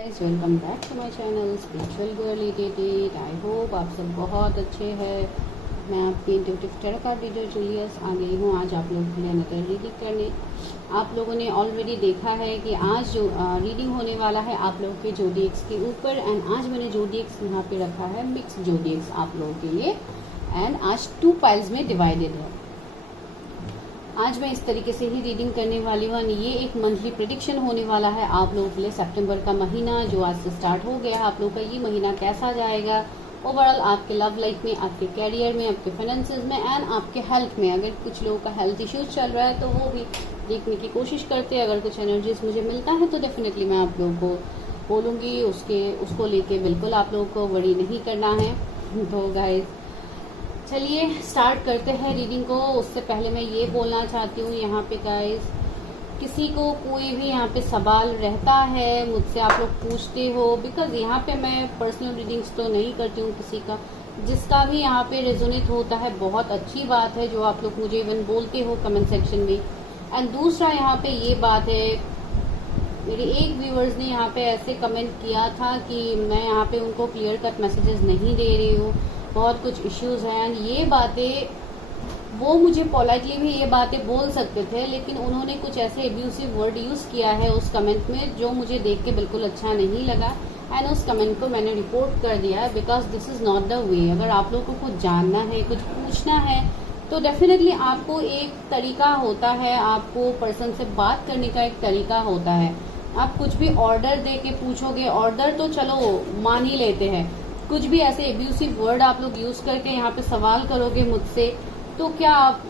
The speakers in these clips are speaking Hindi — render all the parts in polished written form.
Guys welcome back to my channel spiritual girl 88। I hope आप सब बहुत अच्छे हैं। मैं आपकी intuitive tarot card reader Julius आ गई हूँ आज आप लोगों के लिए अनदर रीडिंग करने। आप लोगों ने ऑलरेडी देखा है कि आज जो रीडिंग होने वाला है आप लोगों के जोडिएक्स के ऊपर। एंड आज मैंने जोडिएक्स यहाँ पे रखा है मिक्स जोडिएक्स आप लोगों के लिए। एंड आज 2 पाइल्स में डिवाइडेड है। आज मैं इस तरीके से ही रीडिंग करने वाली हूँ। ये एक मंथली प्रेडिक्शन होने वाला है आप लोगों के लिए। सितंबर का महीना जो आज से स्टार्ट हो गया, आप लोगों का ये महीना कैसा जाएगा ओवरऑल आपके लव लाइफ में, आपके कैरियर में, आपके फाइनेंसेस में एंड आपके हेल्थ में। अगर कुछ लोगों का हेल्थ इश्यूज चल रहा है तो वो भी देखने की कोशिश करते हैं। अगर कुछ एनर्जीज मुझे मिलता है तो डेफिनेटली मैं आप लोगों को बोलूँगी। उसको लेके बिल्कुल आप लोगों को वरी नहीं करना है। तो गाइस चलिए स्टार्ट करते हैं रीडिंग को। उससे पहले मैं ये बोलना चाहती हूँ यहाँ पे गाइस, किसी को कोई भी यहाँ पे सवाल रहता है मुझसे आप लोग पूछते हो, बिकॉज यहाँ पे मैं पर्सनल रीडिंग्स तो नहीं करती हूँ किसी का। जिसका भी यहाँ पे रेजोनेट होता है बहुत अच्छी बात है जो आप लोग मुझे इवन बोलते हो कमेंट सेक्शन में। एंड दूसरा यहाँ पे ये बात है, मेरे एक व्यूअर्स ने यहाँ पे ऐसे कमेंट किया था कि मैं यहाँ पे उनको क्लियर कट मैसेजेस नहीं दे रही हूँ, बहुत कुछ इश्यूज हैं। ये बातें वो मुझे पोलाइटली भी ये बातें बोल सकते थे, लेकिन उन्होंने कुछ ऐसे एब्यूसिव वर्ड यूज किया है उस कमेंट में जो मुझे देख के बिल्कुल अच्छा नहीं लगा। एंड उस कमेंट को मैंने रिपोर्ट कर दिया है because this is not the way. अगर आप लोगों को कुछ जानना है, कुछ पूछना है तो डेफिनेटली आपको एक तरीका होता है, आपको पर्सन से बात करने का एक तरीका होता है। आप कुछ भी ऑर्डर दे के पूछोगे, ऑर्डर तो चलो मान ही लेते हैं, कुछ भी ऐसे एब्यूसिव वर्ड आप लोग यूज करके यहाँ पे सवाल करोगे मुझसे, तो क्या आप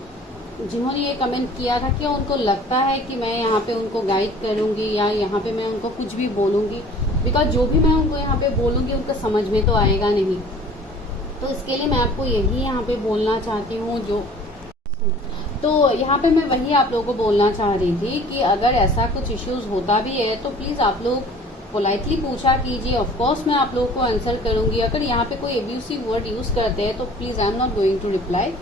जिन्होंने ये कमेंट किया था क्या उनको लगता है कि मैं यहाँ पे उनको गाइड करूंगी या यहाँ पे मैं उनको कुछ भी बोलूंगी? बिकॉज जो भी मैं उनको यहाँ पे बोलूंगी उनको समझ में तो आएगा नहीं। तो इसके लिए मैं आपको यही यहाँ पे बोलना चाहती हूँ। तो यहाँ पे मैं वही आप लोगों को बोलना चाह रही थी कि अगर ऐसा कुछ इश्यूज होता भी है तो प्लीज आप लोग पोलाइटली पूछा कीजिए। ऑफ कोर्स मैं आप लोगों को आंसर करूंगी। अगर यहाँ पे कोई एब्यूसिव वर्ड यूज करते हैं तो please I am not going to reply.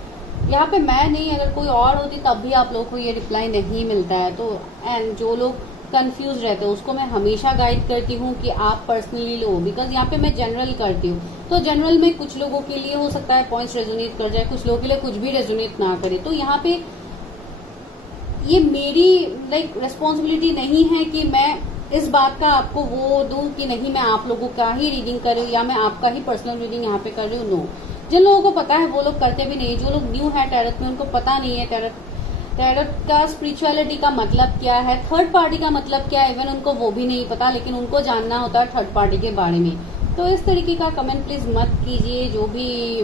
यहाँ पे मैं नहीं, अगर कोई और होती तब भी आप लोगों को ये रिप्लाई नहीं मिलता है। तो एंड जो लोग कंफ्यूज रहते हैं उसको मैं हमेशा गाइड करती हूँ कि आप पर्सनली लो, बिकॉज यहाँ पे मैं जनरल करती हूँ। तो जनरल में कुछ लोगों के लिए हो सकता है पॉइंट्स रेजोनेट कर जाए, कुछ लोगों के लिए कुछ भी रेजोनेट ना करे। तो यहाँ पे ये मेरी रेस्पॉन्सिबिलिटी नहीं है कि मैं इस बात का आपको वो दूं कि नहीं मैं आप लोगों का ही रीडिंग कर रही हूँ या मैं आपका ही पर्सनल रीडिंग यहाँ पे कर रही हूँ। नो, जिन लोगों को पता है वो लोग करते भी नहीं। जो लोग न्यू है टैरोट में उनको पता नहीं है टैरोट का स्पिरिचुअलिटी का मतलब क्या है, थर्ड पार्टी का मतलब क्या है, इवन उनको वो भी नहीं पता, लेकिन उनको जानना होता है थर्ड पार्टी के बारे में। तो इस तरीके का कमेंट प्लीज मत कीजिए। जो भी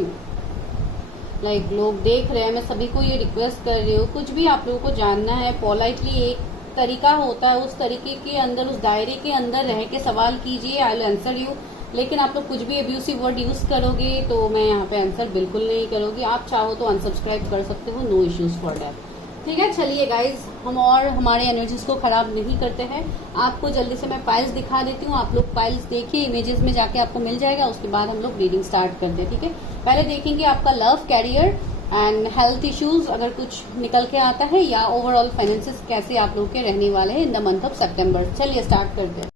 लोग देख रहे हैं, मैं सभी को ये रिक्वेस्ट कर रही हूँ, कुछ भी आप लोगों को जानना है पोलाइटली एक तरीका होता है, उस तरीके के अंदर, उस दायरे के अंदर रह के सवाल कीजिए। I will answer you. लेकिन आप लोग कुछ भी एब्यूसिव वर्ड यूज करोगे तो मैं यहाँ पे आंसर बिल्कुल नहीं करूंगी। आप चाहो तो अनसब्सक्राइब कर सकते हो, नो इश्यूज फॉर दैट। ठीक है, चलिए गाइज हम और हमारे एनर्जीज को खराब नहीं करते हैं। आपको जल्दी से मैं पाइल्स दिखा देती हूँ। आप लोग पाइल्स देखिए, इमेजेस में जाके आपको मिल जाएगा। उसके बाद हम लोग रीडिंग स्टार्ट करते हैं। ठीक है, पहले देखेंगे आपका love, career and health issues अगर कुछ निकल के आता है, या ओवरऑल फाइनेंसेस कैसे आप लोग के रहने वाले हैं इन द मंथ ऑफ सितंबर। चलिए स्टार्ट करते हैं।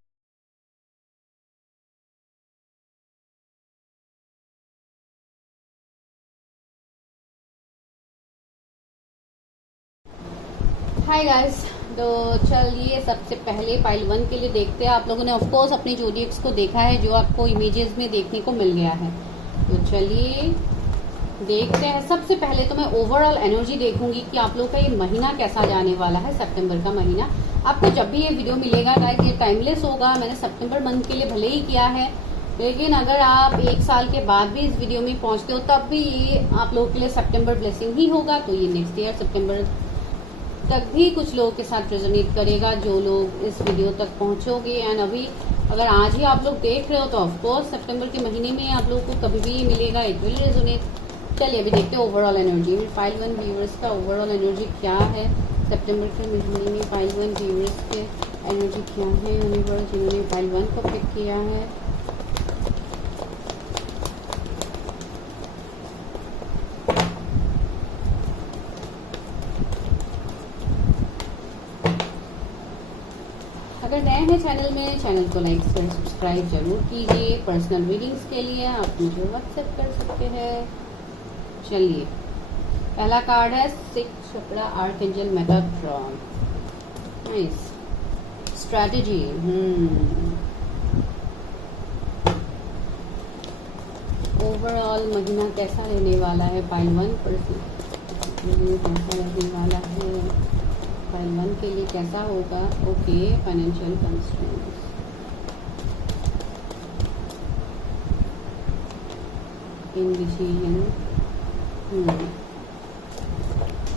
हाय गाइस, तो चलिए सबसे पहले पाइल 1 के लिए देखते हैं। आप लोगों ने ऑफ कोर्स अपनी जोडिएक्स को देखा है जो आपको इमेजेस में देखने को मिल गया है। तो चलिए देखते हैं। सबसे पहले तो मैं ओवरऑल एनर्जी देखूंगी कि आप लोग का ये महीना कैसा जाने वाला है, सितंबर का महीना। आपको जब भी ये वीडियो मिलेगा गाइस ये टाइमलेस होगा। मैंने सितंबर मंथ के लिए भले ही किया है, लेकिन अगर आप 1 साल के बाद भी इस वीडियो में पहुंचते हो तब भी ये आप लोगों के लिए सितंबर ब्लेसिंग ही होगा। तो ये नेक्स्ट ईयर सितंबर तक भी कुछ लोगों के साथ रेजोनेट करेगा जो लोग इस वीडियो तक पहुंचोगे। एंड अभी अगर आज ही आप लोग देख रहे हो तो ऑफकोर्स सितंबर के महीने में आप लोगों को कभी भी ये मिलेगा, इट विल रेजोनेट। चलिए अभी देखते हैं ओवरऑल एनर्जी में पाइल 1 व्यूअर्स का ओवरऑल एनर्जी क्या है सितंबर के महीने में। पाइल 1 व्यूअर्स के एनर्जी क्या है, यूनिवर्स जिन्होंने पाइल 1 को पिक किया है। अगर नए हैं चैनल में, चैनल को लाइक शेयर सब्सक्राइब जरूर कीजिए। पर्सनल रीडिंग्स के लिए आप मुझे व्हाट्सएप कर सकते हैं। चलिए, पहला कार्ड है 6 chakra archangel Metatron. Nice strategy. Overall महीना कैसा रहने वाला है पाइल 1%, कैसा रहने वाला है पाइल 1 के लिए, कैसा होगा? Okay, financial constraints, indecision.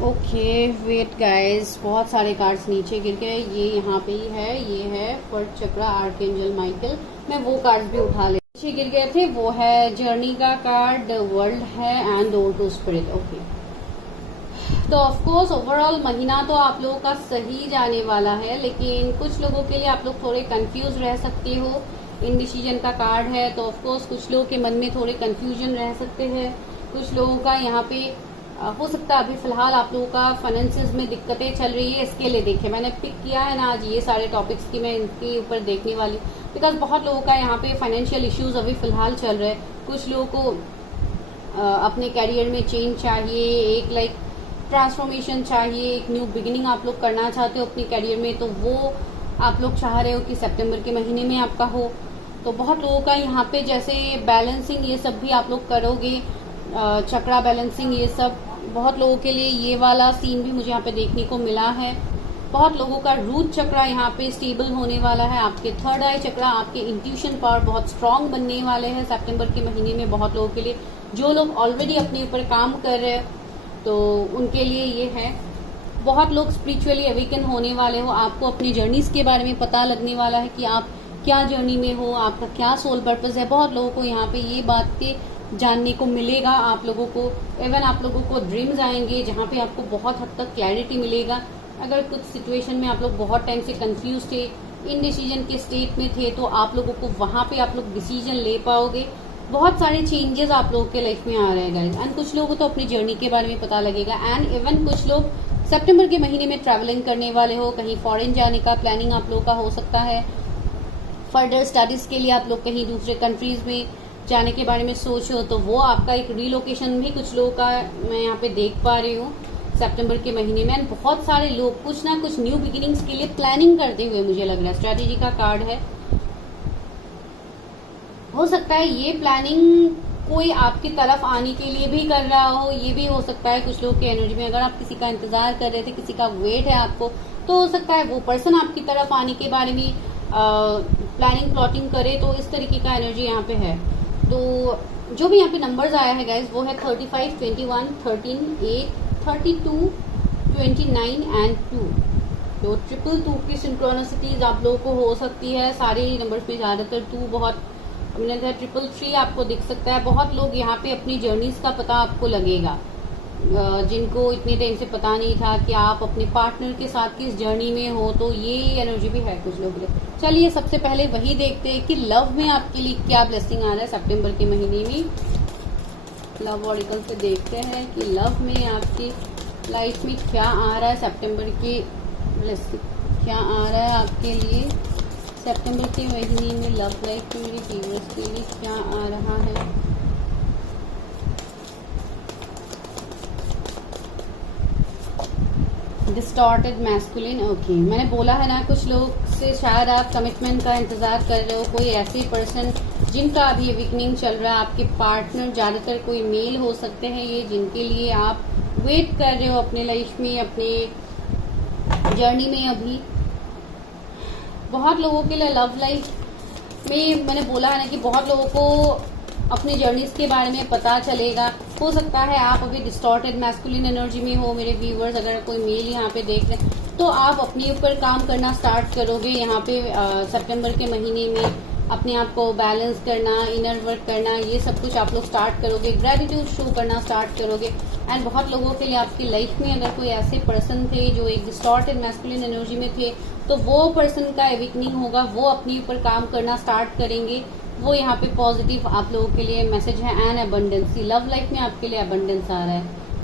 Okay wait guys, बहुत सारे कार्ड्स नीचे गिर गए। ये यहाँ पे ही है, ये है फर्स्ट चक्रा आर्कएंजल माइकल। मैं वो कार्ड्स भी उठा ले, नीचे गिर गए थे। वो है जर्नी का कार्ड, वर्ल्ड है and door to spirit. Okay, तो ऑफ कोर्स ओवरऑल महीना तो आप लोगों का सही जाने वाला है, लेकिन कुछ लोगों के लिए आप लोग थोड़े कंफ्यूज रह सकते हो। इंडिसीजन का कार्ड है, तो ऑफ कोर्स कुछ लोगों के मन में थोड़े कंफ्यूजन रह सकते हैं। कुछ लोगों का यहाँ पे हो सकता है अभी फिलहाल आप लोगों का फाइनेंसिस में दिक्कतें चल रही है। इसके लिए देखिए, मैंने पिक किया है ना आज ये सारे टॉपिक्स की मैं इनके ऊपर देखने वाली, बिकॉज बहुत लोगों का यहाँ पे फाइनेंशियल इश्यूज अभी फिलहाल चल रहे हैं। कुछ लोगों को अपने कैरियर में चेंज चाहिए, एक लाइक ट्रांसफॉर्मेशन चाहिए, एक न्यू बिगिनिंग आप लोग करना चाहते हो अपने कैरियर में, तो वो आप लोग चाह रहे हो कि सितंबर के महीने में आपका हो। तो बहुत लोगों का यहाँ पे जैसे बैलेंसिंग ये सब भी आप लोग करोगे, चक्रा बैलेंसिंग ये सब बहुत लोगों के लिए ये वाला सीन भी मुझे यहाँ पे देखने को मिला है। बहुत लोगों का रूट चक्रा यहाँ पे स्टेबल होने वाला है। आपके थर्ड आई चक्रा, आपके इंट्यूशन पावर बहुत स्ट्रांग बनने वाले हैं सितंबर के महीने में। बहुत लोगों के लिए, जो लोग ऑलरेडी अपने ऊपर काम कर रहे हैं तो उनके लिए ये है। बहुत लोग स्पिरिचुअली अवेकन होने वाले हो, आपको अपनी जर्नीज के बारे में पता लगने वाला है कि आप क्या जर्नी में हो, आपका क्या सोल पर्पस है। बहुत लोगों को यहाँ पे ये बातें जानने को मिलेगा। आप लोगों को इवन आप लोगों को ड्रीम्स आएंगे जहाँ पे आपको बहुत हद तक क्लैरिटी मिलेगा। अगर कुछ सिचुएशन में आप लोग बहुत टाइम से कंफ्यूज थे, इनडिसीजन के स्टेट में थे, तो आप लोगों को वहाँ पे आप लोग डिसीजन ले पाओगे। बहुत सारे चेंजेस आप लोगों के लाइफ में आ रहे हैं गाइस। एंड कुछ लोगों को तो अपनी जर्नी के बारे में पता लगेगा। एंड इवन कुछ लोग सितंबर के महीने में ट्रैवलिंग करने वाले हो, कहीं फॉरेन जाने का प्लानिंग आप लोगों का हो सकता है। फर्दर स्टडीज के लिए आप लोग कहीं दूसरे कंट्रीज में जाने के बारे में सोचो, तो वो आपका एक रिलोकेशन भी कुछ लोगों का मैं यहाँ पे देख पा रही हूँ सितंबर के महीने में। बहुत सारे लोग कुछ ना कुछ न्यू बिगिनिंग्स के लिए प्लानिंग करते हुए मुझे लग रहा है। स्ट्रैटेजी का कार्ड है, हो सकता है ये प्लानिंग कोई आपकी तरफ आने के लिए भी कर रहा हो, ये भी हो सकता है कुछ लोग की एनर्जी में। अगर आप किसी का इंतजार कर रहे थे, किसी का वेट है आपको, तो हो सकता है वो पर्सन आपकी तरफ आने के बारे में प्लानिंग प्लॉटिंग करे। तो इस तरीके का एनर्जी यहाँ पे है। तो जो भी यहाँ पे नंबर्स आया है गाइज वो है 35, 21, 13, 8, 32, 29 एंड 2। तो 222 की सिंक्रोनिसिटीज आप लोगों को हो सकती है। सारे नंबर्स में ज्यादातर 2 बहुत, मैंने कहा 333 आपको दिख सकता है। बहुत लोग यहाँ पे अपनी जर्नीज का पता आपको लगेगा, जिनको इतने टाइम से पता नहीं था कि आप अपने पार्टनर के साथ किस जर्नी में हो, तो ये एनर्जी भी है कुछ लोगों के लिए। चलिए सबसे पहले वही देखते हैं कि लव में आपके लिए क्या ब्लेसिंग आ रहा है सितंबर के महीने में। लव ऑरिकल से देखते हैं कि लव में आपकी लाइफ में क्या आ रहा है सितंबर के ब्लेसिंग, क्या आ रहा है आपके लिए सितंबर के महीने में। लव लाइफ में मेरे व्यूअर्स के लिए क्या आ रहा है। Distorted masculine. ओके, मैंने बोला है ना कुछ लोग से शायद आप कमिटमेंट का इंतजार कर रहे हो। कोई ऐसे पर्सन जिनका अभी अवेकनिंग चल रहा है, आपके पार्टनर, ज्यादातर कोई मेल हो सकते हैं ये, जिनके लिए आप वेट कर रहे हो अपने लाइफ में, अपने जर्नी में। अभी बहुत लोगों के लिए लव लाइफ में मैंने बोला है ना कि बहुत लोगों को अपनी जर्नीज के बारे में पता चलेगा। हो सकता है आप अभी डिस्टॉर्टेड मैस्कुलिन एनर्जी में हो मेरे व्यूवर्स। अगर कोई मेल यहाँ पे देख रहे हैं तो आप अपने ऊपर काम करना स्टार्ट करोगे यहाँ पे सितंबर के महीने में। अपने आप को बैलेंस करना, इनर वर्क करना, ये सब कुछ आप लोग स्टार्ट करोगे। ग्रेटिट्यूड शो करना स्टार्ट करोगे। एंड बहुत लोगों के लिए आपकी लाइफ में अगर कोई ऐसे पर्सन थे जो एक डिस्टॉर्टेड मैस्कुलिन एनर्जी में थे, तो वो पर्सन का अवेकनिंग होगा, वो अपने ऊपर काम करना स्टार्ट करेंगे। वो यहाँ पे पॉजिटिव आप लोगों के लिए मैसेज है। एंड अबंडेंस, लव लाइफ में आपके लिए अबंडेंस आ रहा है।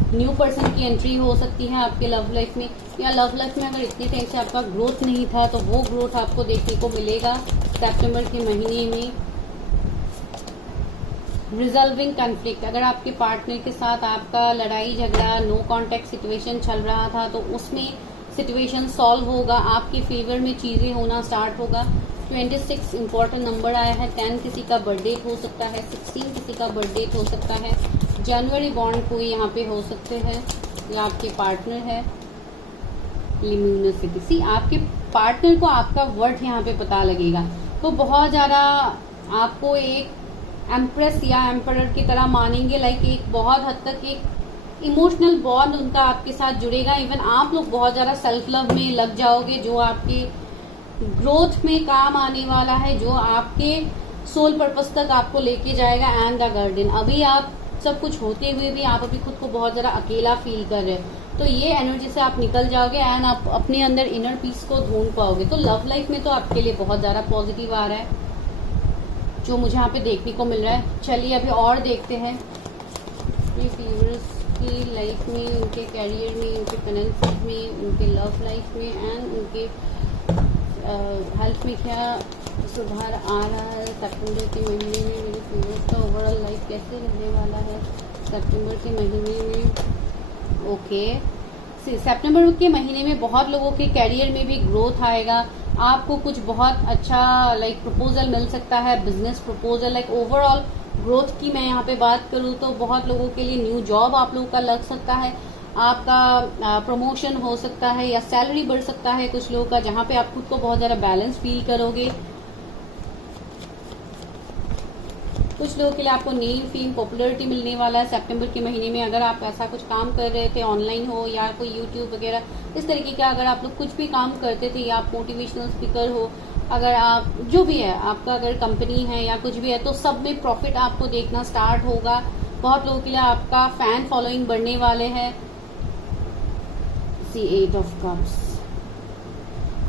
न्यू पर्सन की एंट्री हो सकती है आपके लव लाइफ में, या लव लाइफ में अगर इतने टाइम से आपका ग्रोथ नहीं था तो वो ग्रोथ आपको देखने को मिलेगा सितंबर के महीने में। रिजॉल्विंग कॉन्फ्लिक्ट, अगर आपके पार्टनर के साथ आपका लड़ाई झगड़ा नो कॉन्टेक्ट सिचुएशन चल रहा था तो उसमें सिचुएशन सॉल्व होगा, आपके फेवर में चीजें होना स्टार्ट होगा। 26 इंपॉर्टेंट नंबर आया है। 10 किसी का बर्थडे हो सकता है, 16 किसी का बर्थडे हो सकता है, जनवरी बॉन्ड कोई यहाँ पे हो सकते हैं, या आपके पार्टनर है। लिम्यूनसिटी, सी आपके पार्टनर को आपका वर्थ यहाँ पे पता लगेगा, तो बहुत ज्यादा आपको एक एम्प्रेस या एम्परर की तरह मानेंगे। लाइक एक बहुत हद तक एक इमोशनल बॉन्ड उनका आपके साथ जुड़ेगा। इवन आप लोग बहुत ज्यादा सेल्फ लव में लग जाओगे, जो आपके ग्रोथ में काम आने वाला है, जो आपके सोल पर्पस तक आपको लेके जाएगा। एंड द गार्डन, अभी आप सब कुछ होते हुए भी आप अभी खुद को बहुत ज्यादा अकेला फील कर रहे हैं, तो ये एनर्जी से आप निकल जाओगे एंड आप अपने अंदर इनर पीस को ढूंढ पाओगे। तो लव लाइफ में तो आपके लिए बहुत ज्यादा पॉजिटिव आ रहा है, जो मुझे यहाँ पे देखने को मिल रहा है। चलिए अभी और देखते हैं ये व्यूअर्स की लाइफ में, उनके कैरियर में, उनके फाइनेंस में, उनके लव लाइफ में एंड उनके हेल्थ में क्या सुधार आ रहा है सितंबर के महीने में। मेरे व्यूअर्स का ओवरऑल लाइफ कैसे रहने वाला है सितंबर के महीने में। ओके, सितंबर के महीने में बहुत लोगों के कैरियर में भी ग्रोथ आएगा। आपको कुछ बहुत अच्छा लाइक प्रपोजल मिल सकता है, business proposal. Like overall growth की मैं यहाँ पे बात करूँ तो बहुत लोगों के लिए न्यू जॉब आप लोगों का लग सकता है, आपका प्रमोशन हो सकता है या सैलरी बढ़ सकता है कुछ लोगों का, जहाँ पे आप खुद को बहुत ज्यादा बैलेंस फील करोगे। कुछ लोगों के लिए आपको नेम फेम पॉपुलरिटी मिलने वाला है सितंबर के महीने में। अगर आप ऐसा कुछ काम कर रहे थे, ऑनलाइन हो या कोई यूट्यूब वगैरह इस तरीके का, अगर आप लोग कुछ भी काम करते थे या आप मोटिवेशनल स्पीकर हो, अगर आप जो भी है आपका अगर कंपनी है या कुछ भी है, तो सब में प्रॉफिट आपको देखना स्टार्ट होगा। बहुत लोगों के लिए आपका फैन फॉलोइंग बढ़ने वाले हैं। सी 8 ऑफ कप्स,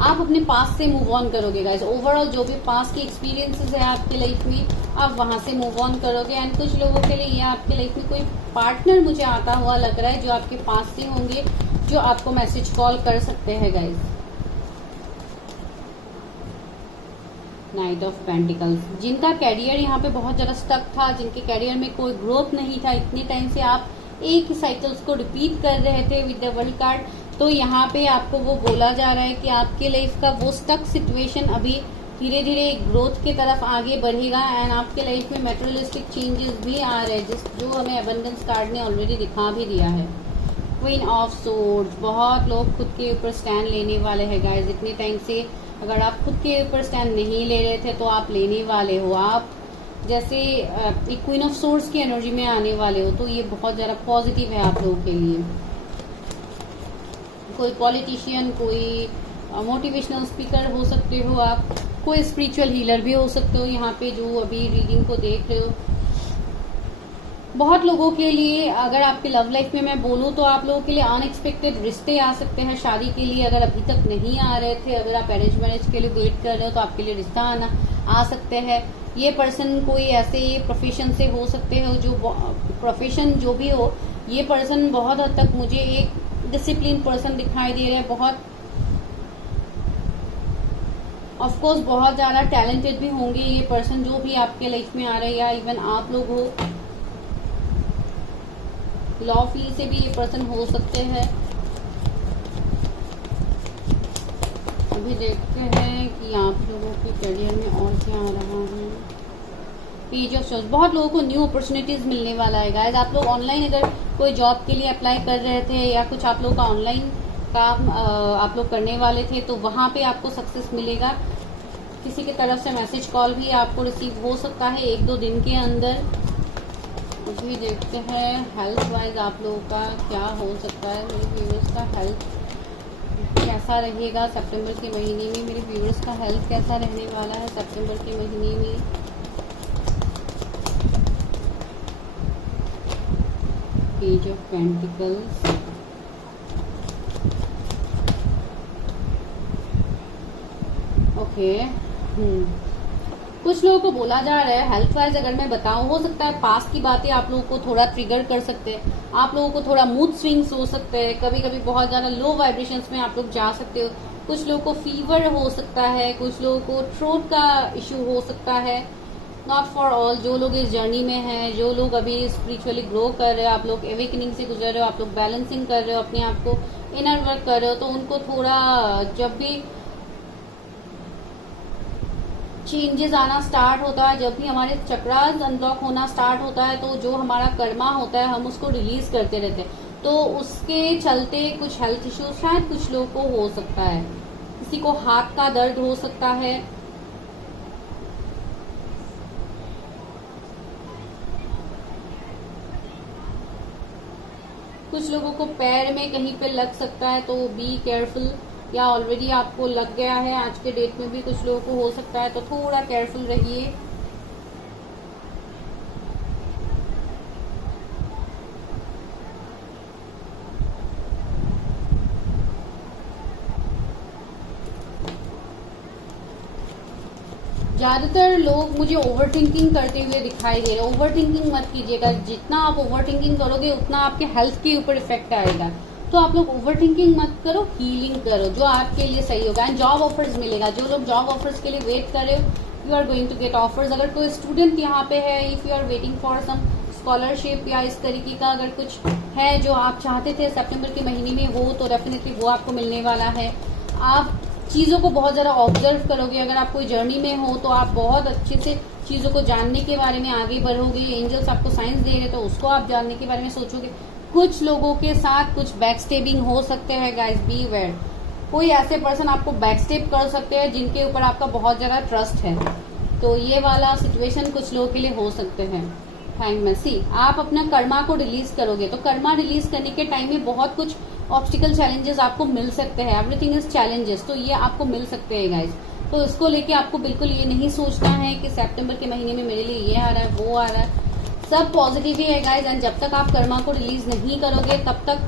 आप अपने पास से मूव ऑन करोगे गाइस। ओवरऑल जो भी पास की एक्सपीरियंसेस है आपके लाइफ में, आप वहां से मूव ऑन करोगे। एंड कुछ लोगों के लिए ये आपके लाइफ में कोई पार्टनर मुझे आता हुआ लग रहा है, जो आपके पास से होंगे, जो आपको मैसेज कॉल कर सकते हैं गाइस। नाइट ऑफ पेंटिकल्स, जिनका कैरियर यहाँ पे बहुत ज्यादा स्टक था, जिनके कैरियर में कोई ग्रोथ नहीं था, इतने टाइम से आप एक ही साइकिल्स को रिपीट कर रहे थे विद द वर्ल्ड कार्ड, तो यहाँ पे आपको वो बोला जा रहा है कि आपके लाइफ का वो स्टक सिचुएशन अभी धीरे धीरे ग्रोथ की तरफ आगे बढ़ेगा। एंड आपके लाइफ में मेटेरियलिस्टिक चेंजेस भी आ रहे हैं, जो हमें एबंडेंस कार्ड ने ऑलरेडी दिखा भी दिया है। क्वीन ऑफ सोर्ड्स, बहुत लोग खुद के ऊपर स्टैंड लेने वाले हैं गाइस। इतने टाइम से अगर आप खुद के ऊपर स्टैंड नहीं ले रहे थे तो आप लेने वाले हो। आप जैसे एक क्वीन ऑफ सोर्ड्स की एनर्जी में आने वाले हो, तो ये बहुत ज़्यादा पॉजिटिव है आप लोगों के लिए। कोई पॉलिटिशियन, कोई मोटिवेशनल स्पीकर हो सकते हो आप, कोई स्पिरिचुअल हीलर भी हो सकते हो यहाँ पे जो अभी रीडिंग को देख रहे हो। बहुत लोगों के लिए अगर आपके लव लाइफ में मैं बोलूँ तो आप लोगों के लिए अनएक्सपेक्टेड रिश्ते आ सकते हैं शादी के लिए। अगर अभी तक नहीं आ रहे थे, अगर आप अरेंज मैरिज के लिए वेट कर रहे हो, तो आपके लिए रिश्ता आ सकते हैं। ये पर्सन कोई ऐसे प्रोफेशन से हो सकते हो, जो प्रोफेशन जो भी हो, ये पर्सन बहुत हद तक मुझे एक डिसिप्लिन पर्सन दिखाई दे रहा है। बहुत ऑफ कोर्स बहुत ज्यादा टैलेंटेड भी होंगे ये पर्सन जो भी आपके लाइफ में आ रहे हैं, या इवन आप लोग हो। लॉ फील्ड से भी ये पर्सन हो सकते हैं। अभी देखते हैं कि आप लोगों के करियर में और क्या आ रहा है। पेज ऑफ सोर्स, बहुत लोगों को न्यू अपॉर्चुनिटीज मिलने वाला है गाइस। आप लोग ऑनलाइन अगर कोई जॉब के लिए अप्लाई कर रहे थे या कुछ आप लोग का ऑनलाइन काम आप लोग करने वाले थे, तो वहां पे आपको सक्सेस मिलेगा। किसी की तरफ से मैसेज कॉल भी आपको रिसीव हो सकता है 1-2 दिन के अंदर। अभी देखते हैं हेल्थ वाइज आप लोगों का क्या हो सकता है। मेरे व्यूअर्स का हेल्थ कैसा रहेगा सितंबर के महीने में। मेरे व्यूअर्स का हेल्थ कैसा रहने वाला है सितंबर के महीने में। Page of pentacles, okay. कुछ लोगों को बोला जा रहा है हेल्थ वाइज, अगर मैं बताऊं, हो सकता है पास्ट की बातें आप लोगों को थोड़ा ट्रिगर कर सकते हैं, आप लोगों को थोड़ा मूड स्विंग्स हो सकते हैं, कभी कभी बहुत ज्यादा लो वाइब्रेशंस में आप लोग जा सकते हो, कुछ लोगों को फीवर हो सकता है, कुछ लोगों को थ्रोट का इश्यू हो सकता है। नॉट फॉर ऑल, जो लोग इस जर्नी में हैं, जो लोग अभी स्पिरिचुअली ग्रो कर रहे हो, आप लोग एवेकनिंग से गुजर रहे हो, आप लोग बैलेंसिंग कर रहे हो, अपने आप को इनर वर्क कर रहे हो, तो उनको थोड़ा जब भी चेंजेस आना स्टार्ट होता है, जब भी हमारे चक्रास अनब्लॉक होना स्टार्ट होता है, तो जो हमारा कर्मा होता है हम उसको रिलीज करते रहते हैं, तो उसके चलते कुछ हेल्थ इश्यूज शायद कुछ लोगों को हो सकता है, किसी को हाथ का दर्द हो सकता है, कुछ लोगों को पैर में कहीं पे लग सकता है, तो बी केयरफुल, या ऑलरेडी आपको लग गया है, आज के डेट में भी कुछ लोगों को हो सकता है, तो थोड़ा केयरफुल रहिए। ज्यादातर लोग मुझे ओवर थिंकिंग करते हुए दिखाई दे रहे हैं। ओवर थिंकिंग मत कीजिएगा, जितना आप ओवर थिंकिंग करोगे उतना आपके हेल्थ के ऊपर इफेक्ट आएगा, तो आप लोग ओवर थिंकिंग मत करो, हीलिंग करो, जो आपके लिए सही होगा। एंड जॉब ऑफर्स मिलेगा, जो लोग जॉब ऑफर्स के लिए वेट कर रहे हो, you are going to get offers. अगर कोई स्टूडेंट यहाँ पे है, if you are waiting for some scholarship या इस तरीके का अगर कुछ है जो आप चाहते थे सितंबर के महीने में हो, तो डेफिनेटली वो आपको मिलने वाला है। आप चीजों को बहुत ज्यादा ऑब्जर्व करोगे, अगर आप कोई जर्नी में हो तो आप बहुत अच्छे से चीजों को जानने के बारे में आगे बढ़ोगे। एंजल्स आपको साइंस दे रहे तो उसको आप जानने के बारे में सोचोगे। कुछ लोगों के साथ कुछ बैकस्टेबिंग हो सकते हैं गाइस, बी अवेयर। कोई ऐसे पर्सन आपको बैकस्टेप कर सकते हैं जिनके ऊपर आपका बहुत ज्यादा ट्रस्ट है, तो ये वाला सिचुएशन कुछ लोगों के लिए हो सकते हैं। हैंग में सी आप अपना कर्मा को रिलीज करोगे, तो कर्मा रिलीज करने के टाइम में बहुत कुछ ऑब्स्टिकल चैलेंजेस आपको मिल सकते हैं। एवरीथिंग इज चैलेंजेस, तो ये आपको मिल सकते हैं गाइस। तो इसको लेके आपको बिल्कुल ये नहीं सोचना है कि सितंबर के महीने में मेरे लिए ये आ रहा है, वो आ रहा है। सब पॉजिटिव ही है गाइस। एंड जब तक आप कर्मा को रिलीज नहीं करोगे, तब तक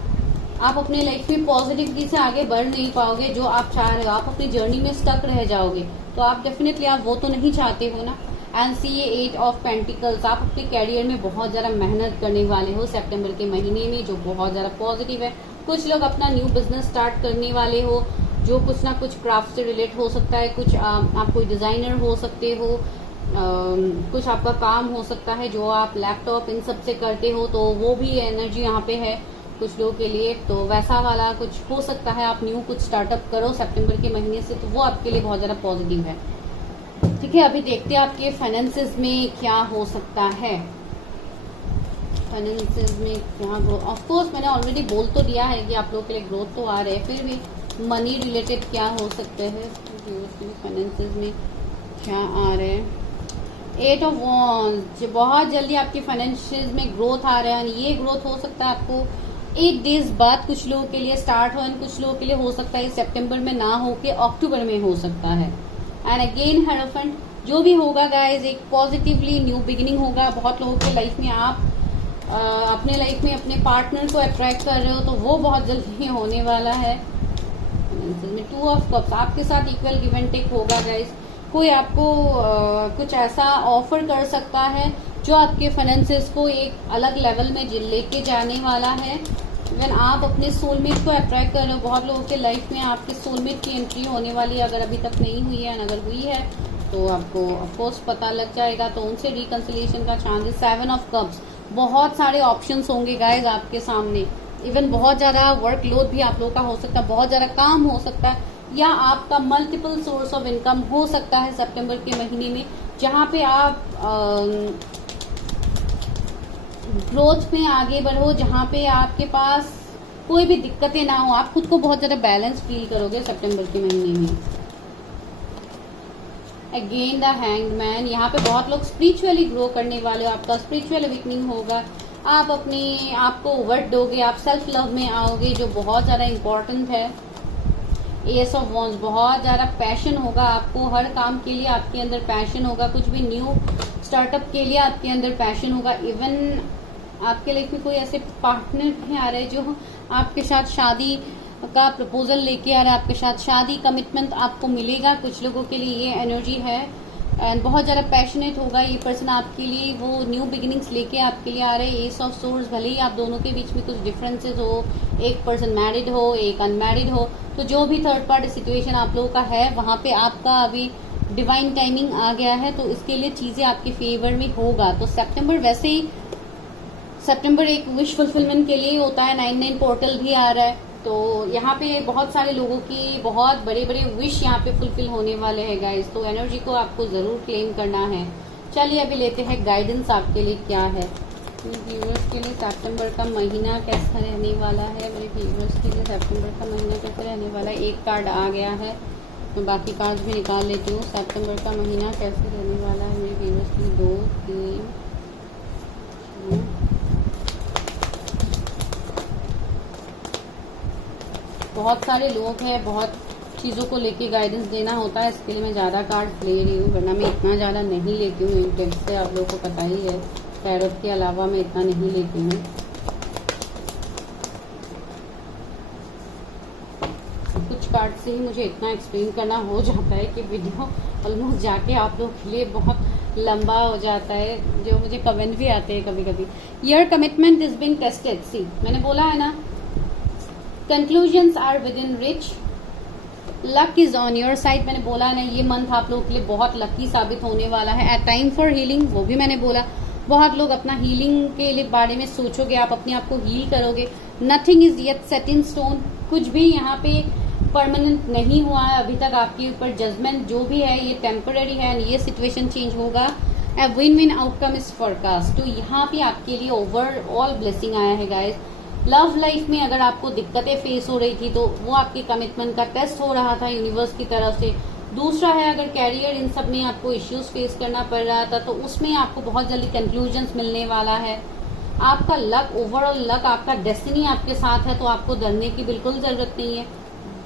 आप अपने लाइफ में पॉजिटिविटी से आगे बढ़ नहीं पाओगे। जो आप चाह रहे हो, आप अपनी जर्नी में स्टक रह जाओगे, तो आप डेफिनेटली आप वो तो नहीं चाहते हो ना। एंड सी ये 8 ऑफ पेंटिकल्स, आप अपने कैरियर में बहुत ज्यादा मेहनत करने वाले हो सितंबर के महीने में, जो बहुत ज्यादा पॉजिटिव है। कुछ लोग अपना न्यू बिजनेस स्टार्ट करने वाले हो, जो कुछ ना कुछ क्राफ्ट से रिलेट हो सकता है, कुछ आप कोई डिजाइनर हो सकते हो, कुछ आपका काम हो सकता है जो आप लैपटॉप इन सब से करते हो, तो वो भी एनर्जी यहाँ पे है कुछ लोगों के लिए। तो वैसा वाला कुछ हो सकता है, आप न्यू कुछ स्टार्टअप करो सितंबर के महीने से, तो वो आपके लिए बहुत ज़्यादा पॉजिटिव है। ठीक है, अभी देखते हैं आपके फाइनेंसेस में क्या हो सकता है। फाइनेंसेस में क्या ग्रोथ, ऑफकोर्स मैंने ऑलरेडी बोल तो दिया है कि आप लोग के लिए ग्रोथ तो आ रहे हैं, फिर भी मनी रिलेटेड क्या हो सकते हैं फाइनेंसेस में क्या आ रहे हैं। 8 ऑफ वॉन्ड्स, बहुत जल्दी आपके फाइनेंशियल में ग्रोथ आ रहा है। ये ग्रोथ हो सकता है आपको 8 डेज बाद कुछ लोगों के लिए स्टार्ट हो, एंड कुछ लोगों के लिए हो सकता है सितंबर में ना हो के अक्टूबर में हो सकता है। एंड अगेन हेरोफेंट, जो भी होगा गाइज एक पॉजिटिवली न्यू बिगिनिंग होगा। बहुत लोगों के लाइफ में आप अपने लाइफ में अपने पार्टनर को अट्रैक्ट कर रहे हो, तो वो बहुत जल्दी होने वाला है। 2 ऑफ कप्स, आपके साथ इक्वल गिव एंड टेक होगा गाइज। कोई आपको कुछ ऐसा ऑफर कर सकता है जो आपके फाइनेंसेस को एक अलग लेवल में लेके जाने वाला है। इवन आप अपने सोलमेट को अट्रैक्ट कर रहे हो। बहुत लोगों के लाइफ में आपके सोलमेट की एंट्री होने वाली है, अगर अभी तक नहीं हुई है, अगर हुई है तो आपको ऑफकोर्स पता लग जाएगा, तो उनसे रिकंसिलिएशन का चांसेस। 7 ऑफ कप्स, बहुत सारे ऑप्शंस होंगे गाइज आपके सामने। इवन बहुत ज्यादा वर्कलोड भी आप लोगों का हो सकता है, बहुत ज्यादा काम हो सकता है, या आपका मल्टीपल सोर्स ऑफ इनकम हो सकता है सितंबर के महीने में, जहां पे आप ग्रोथ में आगे बढ़ो, जहां पे आपके पास कोई भी दिक्कतें ना हो। आप खुद को बहुत ज्यादा बैलेंस फील करोगे सितंबर के महीने में। अगेन द हैंग्ड मैन, यहाँ पे बहुत लोग स्पिरिचुअली ग्रो करने वाले हो, आपका स्पिरिचुअल अवेकनिंग होगा, आप अपने आप को वर्थ दोगे, आप सेल्फ लव में आओगे, जो बहुत ज्यादा इंपॉर्टेंट है। एस ऑफ वॉन्ड्स, बहुत ज्यादा पैशन होगा आपको, हर काम के लिए आपके अंदर पैशन होगा, कुछ भी न्यू स्टार्टअप के लिए आपके अंदर पैशन होगा। इवन आपके लाइफ में कोई ऐसे पार्टनर भी आ रहे हैं जो आपके साथ शादी का प्रपोजल लेके आ रहा है, आपके साथ शादी कमिटमेंट आपको मिलेगा। कुछ लोगों के लिए ये एनर्जी है। एंड बहुत ज़्यादा पैशनेट होगा ये पर्सन आपके लिए, वो न्यू बिगिनिंग्स लेके आपके लिए आ रहे हैं। एस ऑफ सोर्ड्स, भले ही आप दोनों के बीच में कुछ डिफरेंसेस हो, एक पर्सन मैरिड हो, एक अनमैरिड हो, तो जो भी थर्ड पार्टी सिचुएशन आप लोगों का है वहाँ पे आपका अभी डिवाइन टाइमिंग आ गया है, तो इसके लिए चीज़ें आपके फेवर में होगा। तो सितंबर, वैसे ही सितंबर एक विश फुलफिलमेंट के लिए होता है, 99 पोर्टल भी आ रहा है, तो यहाँ पे बहुत सारे लोगों की बहुत बड़े बड़े विश यहाँ पे फुलफिल होने वाले हैं गाइस। तो एनर्जी को आपको ज़रूर क्लेम करना है। चलिए अभी लेते हैं गाइडेंस आपके लिए क्या है। व्यूअर्स के लिए सितंबर का महीना कैसा रहने वाला है, मेरे व्यूअर्स के लिए सितंबर का महीना कैसा रहने वाला है। एक कार्ड आ गया है, मैं बाकी कार्ड्स भी निकाल लेती हूँ। सितंबर का महीना कैसे रहने वाला है मेरे व्यूअर्स के लिए। 2 3 बहुत सारे लोग हैं, बहुत चीज़ों को लेके गाइडेंस देना होता है, इसके लिए मैं ज़्यादा कार्ड्स ले रही हूँ, वरना मैं इतना ज़्यादा नहीं लेती हूँ इंटेंस से, आप लोगों को पता ही है। टैरोट के अलावा मैं इतना नहीं लेती हूँ। कुछ कार्ड से ही मुझे इतना एक्सप्लेन करना हो जाता है कि वीडियो ऑलमोस्ट जाके आप लोगों के लिए बहुत लंबा हो जाता है, जो मुझे कमेंट भी आते हैं कभी कभी। Your commitment is being tested. See, मैंने बोला है ना, conclusions are within reach, luck is on your side. मैंने बोला है ना, ये मंथ आप लोगों के लिए बहुत लकी साबित होने वाला है। एट टाइम फॉर हीलिंग, वो भी मैंने बोला, बहुत लोग अपना हीलिंग के लिए बारे में सोचोगे, आप अपने आप को हील करोगे। Nothing is yet set in stone, कुछ भी यहाँ पे परमानेंट नहीं हुआ है अभी तक आपके ऊपर। जजमेंट जो भी है ये टेम्पररी है, ये सिचुएशन चेंज होगा। A win win outcome is forecast. तो यहाँ पे आपके लिए ओवरऑल ब्लेसिंग आया है गाइस। लव लाइफ में अगर आपको दिक्कतें फेस हो रही थी तो वो आपके कमिटमेंट का टेस्ट हो रहा था यूनिवर्स की तरफ से। दूसरा है, अगर कैरियर इन सब में आपको इश्यूज फेस करना पड़ रहा था तो उसमें आपको बहुत जल्दी कंक्लूजन्स मिलने वाला है। आपका लक, ओवरऑल लक, आपका डेस्टिनी आपके साथ है, तो आपको डरने की बिल्कुल जरूरत नहीं है।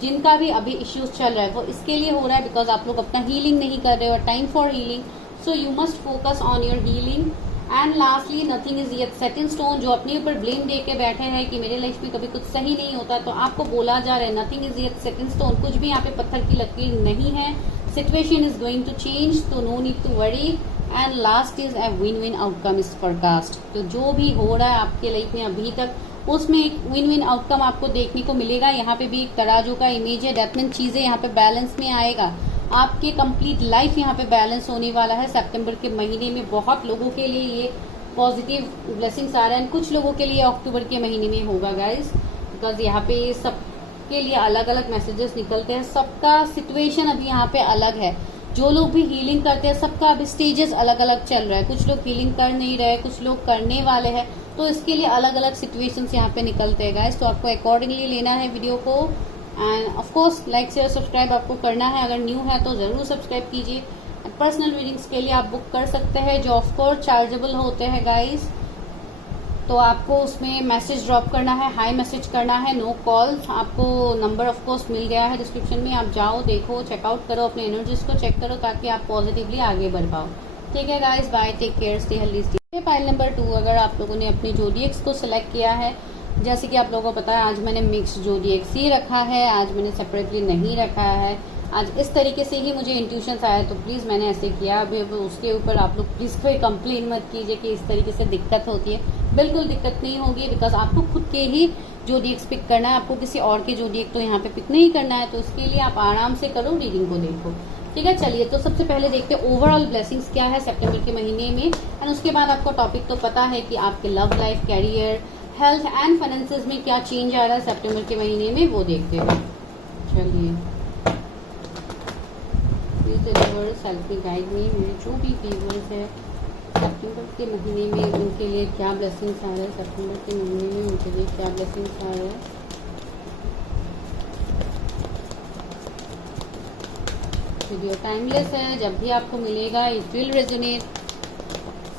जिनका भी अभी इश्यूज चल रहा है वो इसके लिए हो रहा है बिकॉज आप लोग अपना हीलिंग नहीं कर रहे हो। Time for healing, so you must focus on your healing. And lastly, nothing is yet set in stone. जो अपने ऊपर ब्लेम दे के बैठे हैं कि मेरे लाइफ में कभी कुछ सही नहीं होता, तो आपको बोला जा रहा है nothing is yet set in stone. कुछ भी यहाँ पे पत्थर की लकीर नहीं है। Situation is going to change, तो no need to worry. And last is a win win outcome is forecast. तो जो भी हो रहा है आपके लाइफ में अभी तक, उसमें एक विन विन आउटकम आपको देखने को मिलेगा। यहाँ पे भी एक तराजू का इमेज है, डेट मीन चीजें यहाँ पे बैलेंस में आएगा। आपके कंप्लीट लाइफ यहाँ पे बैलेंस होने वाला है सितंबर के महीने में। बहुत लोगों के लिए ये पॉजिटिव ब्लेसिंग्स आ रहे हैं, कुछ लोगों के लिए अक्टूबर के महीने में होगा गाइस, बिकॉज यहाँ पे सबके लिए अलग अलग मैसेजेस निकलते हैं। सबका सिचुएशन अभी यहाँ पे अलग है। जो लोग भी हीलिंग करते हैं सबका अभी स्टेजेस अलग अलग चल रहा है। कुछ लोग हीलिंग कर नहीं रहे, कुछ लोग करने वाले हैं, तो इसके लिए अलग अलग सिचुएशंस यहाँ पे निकलते हैं गाइस। तो आपको अकॉर्डिंगली लेना है वीडियो को। End of course like share subscribe आपको करना है। अगर न्यू है तो जरूर सब्सक्राइब कीजिए। पर्सनल रीडिंग्स के लिए आप बुक कर सकते हैं, जो ऑफ कोर्स चार्जेबल होते हैं गाइस। तो आपको उसमें मैसेज ड्रॉप करना है, हाई मैसेज करना है, नो कॉल्स। आपको नंबर ऑफ कोर्स मिल गया है डिस्क्रिप्शन में, आप जाओ, देखो, चेकआउट करो, अपने एनर्जीज को चेक करो, ताकि आप पॉजिटिवली आगे बढ़ पाओ। ठीक है guys, bye, take care, stay healthy. File number 2, अगर आप लोगों ने अपनी जोडिएक्स को सिलेक्ट किया है, जैसे कि आप लोगों को पता है आज मैंने मिक्स जोडिएक्स ही रखा है, आज मैंने सेपरेटली नहीं रखा है। आज इस तरीके से ही मुझे इंट्यूशंस आया तो प्लीज़ मैंने ऐसे किया। अभी उसके ऊपर आप लोग प्लीज़ कोई कंप्लेन मत कीजिए कि इस तरीके से दिक्कत होती है। बिल्कुल दिक्कत नहीं होगी, बिकॉज आपको खुद के ही जोडिएक्स पिक करना है, आपको किसी और के जोडिएक तो यहाँ पे पिक नहीं करना है। तो इसके लिए आप आराम से करो, रीडिंग को देखो। ठीक है, चलिए तो सबसे पहले देखते हैं ओवरऑल ब्लेसिंग्स क्या है सितंबर के महीने में। एंड उसके बाद आपको टॉपिक तो पता है कि आपके love life, career, health and finances में क्या चेंज आ रहा है सितंबर के महीने में, वो देखते हैं। चलिए, हेल्प मी, गाइड मी। मेरे जो भी व्यूअर्स है सितंबर के महीने में उनके लिए क्या ब्लेसिंग्स आ रहे हैं, सितंबर के महीने में उनके लिए क्या ब्लेसिंग्स आ रहे हैं। वीडियो टाइमलेस है, जब भी आपको मिलेगा इट विल रेजोनेट।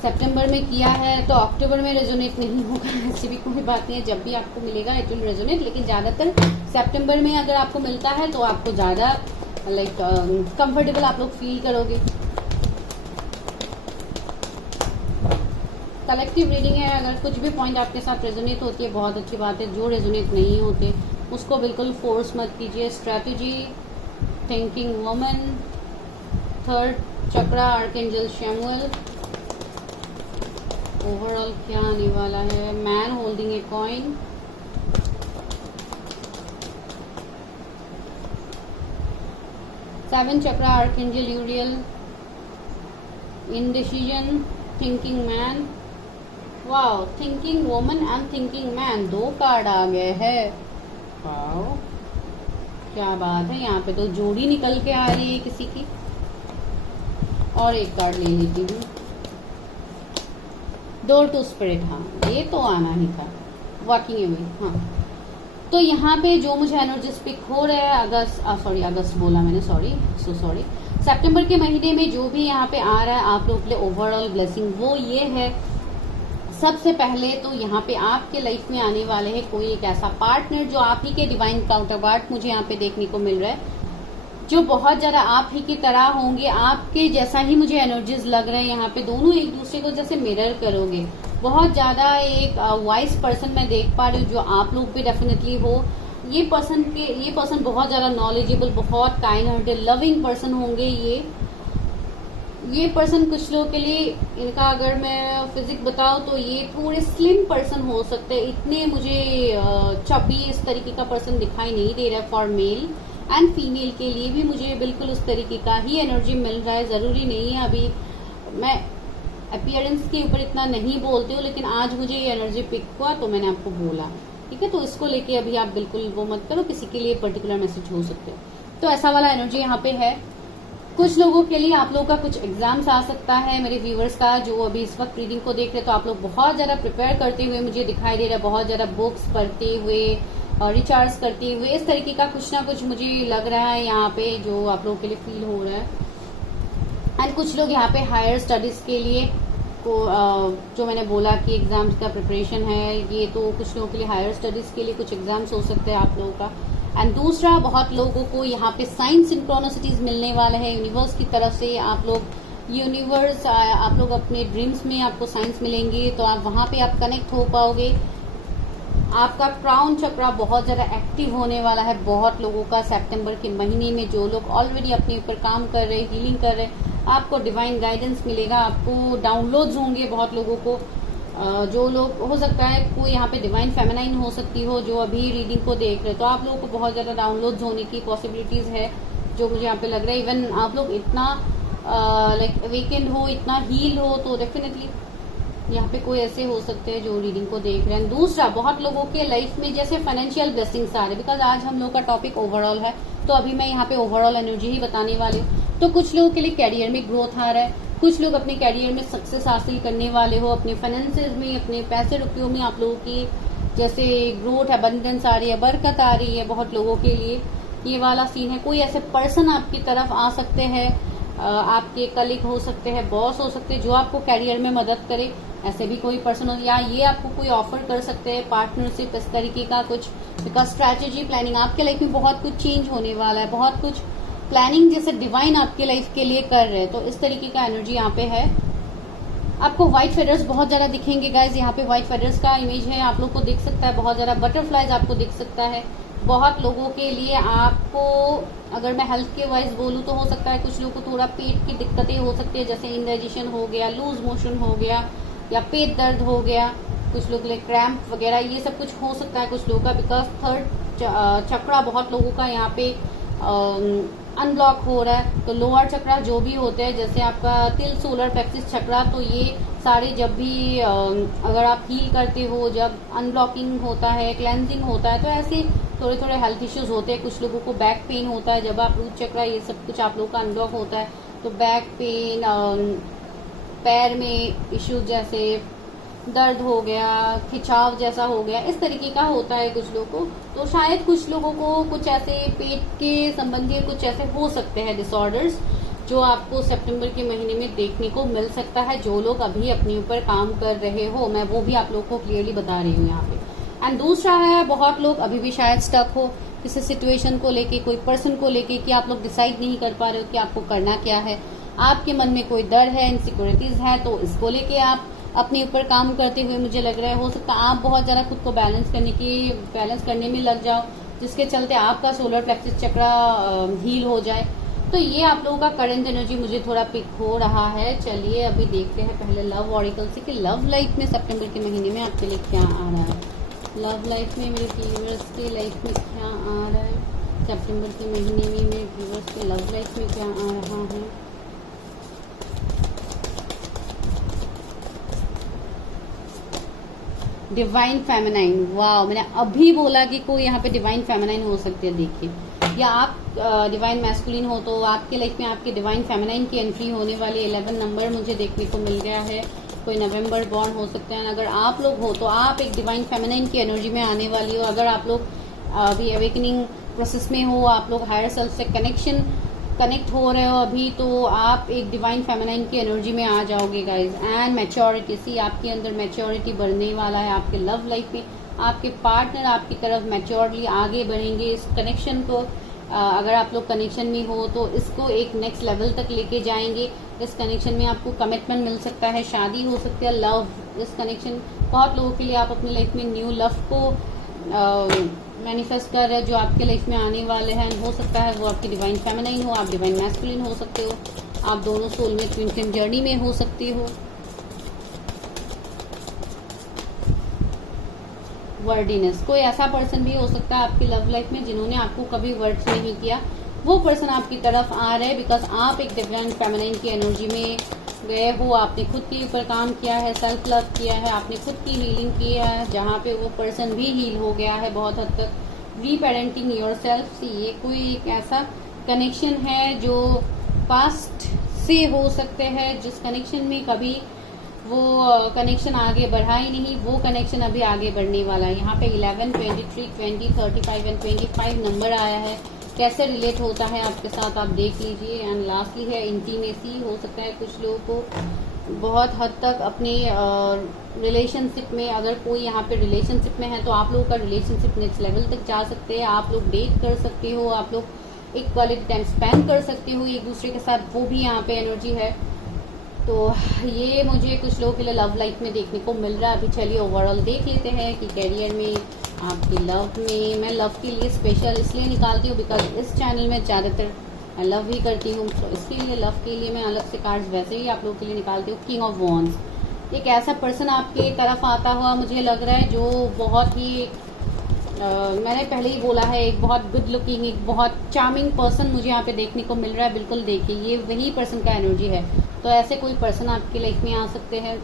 सितंबर में किया है तो अक्टूबर में रेजोनेट नहीं होगा, ऐसी भी कोई बात नहीं है। जब भी आपको मिलेगा इट विल रेजोनेट, लेकिन ज़्यादातर सितंबर में अगर आपको मिलता है तो आपको ज़्यादा लाइक कंफर्टेबल आप लोग फील करोगे। कलेक्टिव रीडिंग है, अगर कुछ भी पॉइंट आपके साथ रेजोनेट होती है बहुत अच्छी बात है, जो रेजोनेट नहीं होते उसको बिल्कुल फोर्स मत कीजिए। स्ट्रैटेजी, थिंकिंग वुमन, थर्ड चक्रा आर्कएंजल शैमुअल, ओवरऑल क्या आने वाला है। Man holding a coin, seven chakra archangel यूरियल, indecision, thinking man, wow, thinking woman and thinking man, दो कार्ड आ गए हैं। वाओ क्या बात है, यहाँ पे तो जोड़ी निकल के आ रही है किसी की। और एक कार्ड ले लेती हूँ, डोर टू स्पिरिट, हाँ ये तो आना ही था, वॉकिंग अवे। हाँ तो यहाँ पे जो मुझे एनर्जीज पिक हो रहा है अगस्त बोला मैंने, सॉरी सितंबर के महीने में जो भी यहाँ पे आ रहा है आप लोग के लिए ओवरऑल ब्लेसिंग, वो ये है। सबसे पहले तो यहाँ पे आपके लाइफ में आने वाले हैं कोई एक ऐसा पार्टनर जो आप ही के डिवाइन काउंटर पार्ट मुझे यहाँ पे देखने को मिल रहा है, जो बहुत ज्यादा आप ही की तरह होंगे, आपके जैसा ही मुझे एनर्जीज लग रहे हैं। यहाँ पे दोनों एक दूसरे को जैसे मिरर करोगे। बहुत ज्यादा एक वाइज पर्सन मैं देख पा रही हूँ, जो आप लोग भी डेफिनेटली हो। ये पर्सन बहुत ज्यादा नॉलेजेबल, बहुत काइंड हार्टेड, लविंग पर्सन होंगे। ये पर्सन कुछ लोगों के लिए, इनका अगर मैं फिजिक बताऊं तो ये थोड़े स्लिम पर्सन हो सकते हैं। इतने मुझे चब्बी इस तरीके का पर्सन दिखाई नहीं दे रहा है। फॉर मेल एंड फीमेल के लिए भी मुझे बिल्कुल उस तरीके का ही एनर्जी मिल रहा है। जरूरी नहीं है, अभी मैं अपीयरेंस के ऊपर इतना नहीं बोलती हूँ, लेकिन आज मुझे ये एनर्जी पिक हुआ तो मैंने आपको बोला, ठीक है। तो इसको लेके अभी आप बिल्कुल वो मत करो, किसी के लिए पर्टिकुलर मैसेज हो सकते हो। तो ऐसा वाला एनर्जी यहाँ पे है। कुछ लोगों के लिए आप लोगों का कुछ एग्जाम्स आ सकता है, मेरे व्यूवर्स का जो अभी इस वक्त रीडिंग को देख रहे तो आप लोग बहुत ज्यादा प्रिपेयर करते हुए मुझे दिखाई दे रहा है, बहुत ज्यादा बुक्स पढ़ते हुए और रिचार्ज करते हुए, इस तरीके का कुछ ना कुछ मुझे लग रहा है यहाँ पे, जो आप लोगों के लिए फील हो रहा है। एंड कुछ लोग यहाँ पे हायर स्टडीज के लिए को जो मैंने बोला कि एग्जाम्स का प्रिपरेशन है, ये तो कुछ लोगों के लिए हायर स्टडीज के लिए कुछ एग्जाम्स हो सकते हैं आप लोगों का। एंड दूसरा, बहुत लोगों को यहाँ पे साइंस सिंक्रोनिसिटीज मिलने वाले हैं यूनिवर्स की तरफ से। आप लोग अपने ड्रीम्स में आपको साइंस मिलेंगे, तो आप वहाँ पे आप कनेक्ट हो पाओगे। आपका क्राउन चक्रा बहुत ज़्यादा एक्टिव होने वाला है बहुत लोगों का सितंबर के महीने में। जो लोग ऑलरेडी अपने ऊपर काम कर रहे हैं, हीलिंग कर रहे हैं, आपको डिवाइन गाइडेंस मिलेगा, आपको डाउनलोड्स होंगे बहुत लोगों को। जो लोग, हो सकता है कोई यहाँ पे डिवाइन फेमिनाइन हो सकती हो जो अभी रीडिंग को देख रहे, तो आप लोगों को बहुत ज़्यादा डाउनलोड्स होने की पॉसिबिलिटीज़ है, जो मुझे यहाँ पे लग रहा है। इवन आप लोग इतना लाइक वीकेंड हो, इतना हील हो, तो डेफिनेटली यहाँ पे कोई ऐसे हो सकते हैं जो रीडिंग को देख रहे हैं। दूसरा, बहुत लोगों के लाइफ में जैसे फाइनेंशियल ब्लेसिंग्स आ रहे हैं, बिकॉज आज हम लोग का टॉपिक ओवरऑल है, तो अभी मैं यहाँ पे ओवरऑल एनर्जी ही बताने वाली हूँ। तो कुछ लोगों के लिए कैरियर में ग्रोथ आ रहा है, कुछ लोग अपने कैरियर में सक्सेस हासिल करने वाले हो, अपने फाइनेंसेस में, अपने पैसे रुपयों में आप लोगों की जैसे ग्रोथ, अबंडेंस आ रही है, बरकत आ रही है बहुत लोगों के लिए। ये वाला सीन है। कोई ऐसे पर्सन आपकी तरफ आ सकते हैं, आपके कलीग हो सकते हैं, बॉस हो सकते हैं, जो आपको कैरियर में मदद करे। ऐसे भी कोई पर्सन हो, या ये आपको कोई ऑफर कर सकते हैं पार्टनरशिप, इस तरीके का कुछ। बिकॉज स्ट्रैटेजी, प्लानिंग, आपके लाइफ में बहुत कुछ चेंज होने वाला है, बहुत कुछ प्लानिंग जैसे डिवाइन आपके लाइफ के लिए कर रहे हैं, तो इस तरीके का एनर्जी यहाँ पे है। आपको व्हाइट फेदर्स बहुत ज्यादा दिखेंगे गाइज। यहाँ पे व्हाइट फेदर्स का इमेज है, आप लोग को दिख सकता है, बहुत ज्यादा बटरफ्लाइज आपको दिख सकता है। बहुत लोगों के लिए आपको, अगर मैं हेल्थ के वाइज बोलूँ तो हो सकता है कुछ लोगों को थोड़ा पेट की दिक्कतें हो सकती है, जैसे इंडाइजेशन हो गया, लूज मोशन हो गया, या पेट दर्द हो गया, कुछ लोग लिए क्रैम्प वगैरह, ये सब कुछ हो सकता है कुछ लोगों का। बिकॉज थर्ड चक्रा बहुत लोगों का यहाँ पे अनब्लॉक हो रहा है। तो लोअर चक्रा जो भी होते हैं, जैसे आपका तिल, सोलर प्लेक्सिस चक्रा, तो ये सारे जब भी अगर आप हील करते हो, जब अनब्लॉकिंग होता है, क्लेंजिंग होता है, तो ऐसे थोड़े थोड़े हेल्थ इश्यूज होते हैं। कुछ लोगों को बैक पेन होता है, जब आप रूट चक्रा, ये सब कुछ आप लोगों का अनब्लॉक होता है, तो बैक पेन, पैर में इश्यूज जैसे दर्द हो गया, खिंचाव जैसा हो गया, इस तरीके का होता है कुछ लोगों को। तो शायद कुछ लोगों को कुछ ऐसे पेट के संबंधी कुछ ऐसे हो सकते हैं डिसऑर्डर्स, जो आपको सितंबर के महीने में देखने को मिल सकता है। जो लोग अभी अपने ऊपर काम कर रहे हो, मैं वो भी आप लोगों को क्लियरली बता रही हूँ यहाँ पे। एंड दूसरा है, बहुत लोग अभी भी शायद स्टक हो किसी सिचुएशन को लेके, कोई पर्सन को लेके, कि आप लोग डिसाइड नहीं कर पा रहे हो कि आपको करना क्या है। आपके मन में कोई डर है, इनसिक्योरिटीज है, तो इसको लेके आप अपने ऊपर काम करते हुए मुझे लग रहा है, हो सकता है आप बहुत ज्यादा खुद को बैलेंस करने में लग जाओ, जिसके चलते आपका सोलर प्लेक्सिस चक्रा हील हो जाए। तो ये आप लोगों का करंट एनर्जी मुझे थोड़ा पिक हो रहा है। चलिए अभी देखते हैं पहले लव ऑरिकल से कि लव लाइफ में सितंबर के महीने में आपके लिए क्या आ रहा है। लव लाइफ में मेरे व्यूअर्स की लाइफ में क्या आ रहा है, सितंबर के महीने में मेरे व्यूअर्स के लव लाइफ में क्या आ रहा है। डिवाइन फेमिनाइन, वाह, मैंने अभी बोला कि कोई यहाँ पे डिवाइन फेमिनाइन हो सकती है। देखिए, या आप डिवाइन मैस्कुलिन हो तो आपके लाइफ में आपके डिवाइन फेमिनाइन की एंट्री होने वाली 11 नंबर मुझे देखने को मिल गया है। कोई नवंबर बॉर्न हो सकते हैं। अगर आप लोग हो तो आप एक डिवाइन फेमिनाइन की एनर्जी में आने वाली हो। अगर आप लोग अभी अवेकनिंग प्रोसेस में हो, आप लोग हायर सेल्फ से कनेक्ट हो रहे हो अभी, तो आप एक डिवाइन फेमिनाइन की एनर्जी में आ जाओगे गाइज। एंड मैच्योरिटी, सी आपके अंदर मैच्योरिटी बढ़ने वाला है। आपके लव लाइफ में आपके पार्टनर आपकी तरफ मैच्योरली आगे बढ़ेंगे। इस कनेक्शन को अगर आप लोग कनेक्शन में हो तो इसको एक नेक्स्ट लेवल तक लेके जाएंगे। इस कनेक्शन में आपको कमिटमेंट मिल सकता है, शादी हो सकती है, लव। इस कनेक्शन बहुत लोगों के लिए आप अपनी लाइफ में न्यू लव को मैनिफेस्ट कर रहे हैं जो आपके लाइफ में आने वाले हैं। हो सकता है वो आपकी डिवाइन फेमिनाइन हो, आप डिवाइन मैस्कुलिन हो सकते हो, आप दोनों सोल में ट्विन फ्लेम जर्नी में हो सकती हो। वर्डिनेस, कोई ऐसा पर्सन भी हो सकता है आपकी लव लाइफ में जिन्होंने आपको कभी वर्ड्स नहीं किया, वो पर्सन आपकी तरफ आ रहे हैं बिकॉज आप एक डिवाइन फेमिनाइन की एनर्जी में गए हो। आपने खुद के ऊपर काम किया है, सेल्फ लव किया है, आपने खुद की हीलिंग की है, जहाँ पे वो पर्सन भी हील हो गया है बहुत हद तक। रीपेरेंटिंग योर सेल्फ, ये कोई एक ऐसा कनेक्शन है जो पास्ट से हो सकते हैं, जिस कनेक्शन में कभी वो कनेक्शन आगे बढ़ा ही नहीं, वो कनेक्शन अभी आगे बढ़ने वाला है। यहाँ पे 11, 23, 20, 35 एंड 25 नंबर आया है। कैसे रिलेट होता है आपके साथ आप देख लीजिए। एंड लास्टली है इंटीमेसी, हो सकता है कुछ लोगों को बहुत हद तक अपने रिलेशनशिप में, अगर कोई यहाँ पे रिलेशनशिप में है तो आप लोगों का रिलेशनशिप नेक्स्ट लेवल तक जा सकते हैं। आप लोग डेट कर सकते हो, आप लोग एक क्वालिटी टाइम स्पेंड कर सकते हो एक दूसरे के साथ, वो भी यहाँ पे एनर्जी है। तो ये मुझे कुछ लोगों के लिए लव लाइफ में देखने को मिल रहा है। अभी चलिए ओवरऑल देख लेते हैं कि कैरियर में, आपकी लव में। मैं लव के लिए स्पेशल इसलिए निकालती हूँ बिकॉज इस चैनल में ज़्यादातर मैं लव ही करती हूँ, तो इसके लिए लव के लिए मैं अलग से कार्ड्स वैसे ही आप लोगों के लिए निकालती हूँ। किंग ऑफ वॉन्ड्स, एक ऐसा पर्सन आपके तरफ आता हुआ मुझे लग रहा है जो बहुत ही मैंने पहले ही बोला है, एक बहुत गुड लुकिंग, एक बहुत चार्मिंग पर्सन मुझे यहाँ पे देखने को मिल रहा है। बिल्कुल देखिए, ये वही पर्सन का एनर्जी है। तो ऐसे कोई पर्सन आपकी लाइफ में आ सकते हैं।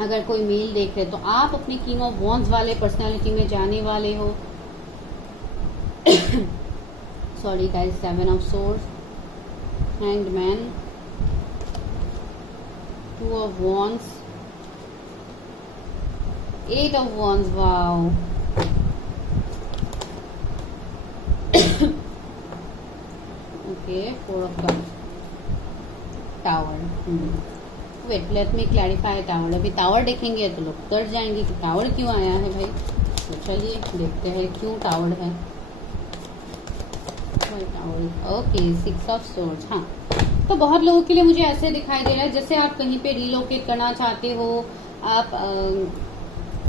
अगर कोई मेल देख रहे तो आप अपनी किंग ऑफ वॉन्ड्स वाले पर्सनालिटी में जाने वाले हो। Sorry guys, 7 of swords, hanged man, 2 of wands, 8 of wands, wow. Okay, 4 of cups, tower. Wait, let me clarify tower. अभी टावर देखेंगे तो लोग कर जाएंगे कि टावर क्यों आया है भाई। तो चलिए देखते हैं क्यों टावर है। Tower, okay, 6 of swords. हाँ, तो बहुत लोगों के लिए मुझे ऐसे दिखाई दे रहा है जैसे आप कहीं पे रिलोकेट करना चाहते हो। आप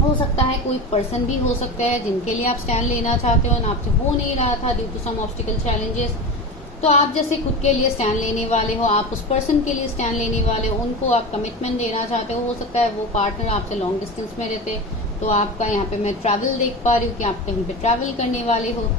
हो सकता है कोई पर्सन भी हो सकता है जिनके लिए आप स्टैंड लेना चाहते हो, आपसे हो नहीं रहा था due to some obstacle challenges. तो आप जैसे खुद के लिए स्टैंड लेने वाले हो, आप उस पर्सन के लिए स्टैंड लेने वाले हो, उनको आप कमिटमेंट देना चाहते हो सकता है वो पार्टनर आपसे लॉन्ग डिस्टेंस में रहते, तो आपका यहाँ पे मैं ट्रैवल देख पा रही हूँ कि आप कहीं पे ट्रैवल करने वाले हो।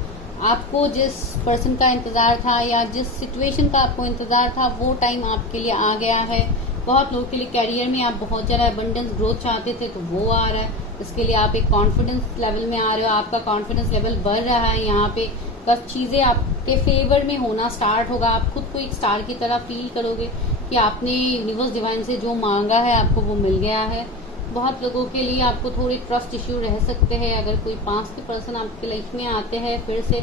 आपको जिस पर्सन का इंतज़ार था या जिस सिचुएशन का आपको इंतज़ार था, वो टाइम आपके लिए आ गया है। बहुत लोगों के लिए कैरियर में आप बहुत ज़्यादा एबंडेंस ग्रोथ चाहते थे, तो वो आ रहा है। इसके लिए आप एक कॉन्फिडेंस लेवल में आ रहे हो, आपका कॉन्फिडेंस लेवल बढ़ रहा है। यहाँ पे बस चीज़ें आपके फेवर में होना स्टार्ट होगा। आप खुद को एक स्टार की तरह फील करोगे कि आपने यूनिवर्स डिवाइन से जो मांगा है आपको वो मिल गया है। बहुत लोगों के लिए आपको थोड़े ट्रस्ट इश्यू रह सकते हैं। अगर कोई 5 के पर्सन आपकी लाइफ में आते हैं फिर से,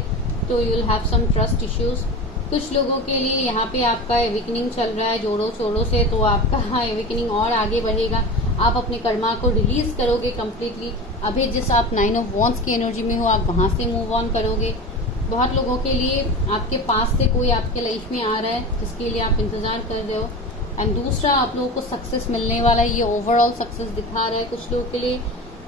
तो you will have some trust issues. कुछ लोगों के लिए यहाँ पे आपका एविकनिंग चल रहा है जोड़ों शोरों से, तो आपका एविकनिंग और आगे बढ़ेगा। आप अपने कर्मा को रिलीज करोगे कम्प्लीटली। अभी जिस आप 9 ऑफ वॉन्ड्स की एनर्जी में हो, आप वहाँ से मूव ऑन करोगे। बहुत लोगों के लिए आपके पास से कोई आपके लाइफ में आ रहा है जिसके लिए आप इंतज़ार कर रहे हो। एंड दूसरा, आप लोगों को सक्सेस मिलने वाला है। ये ओवरऑल सक्सेस दिखा रहा है। कुछ लोगों के लिए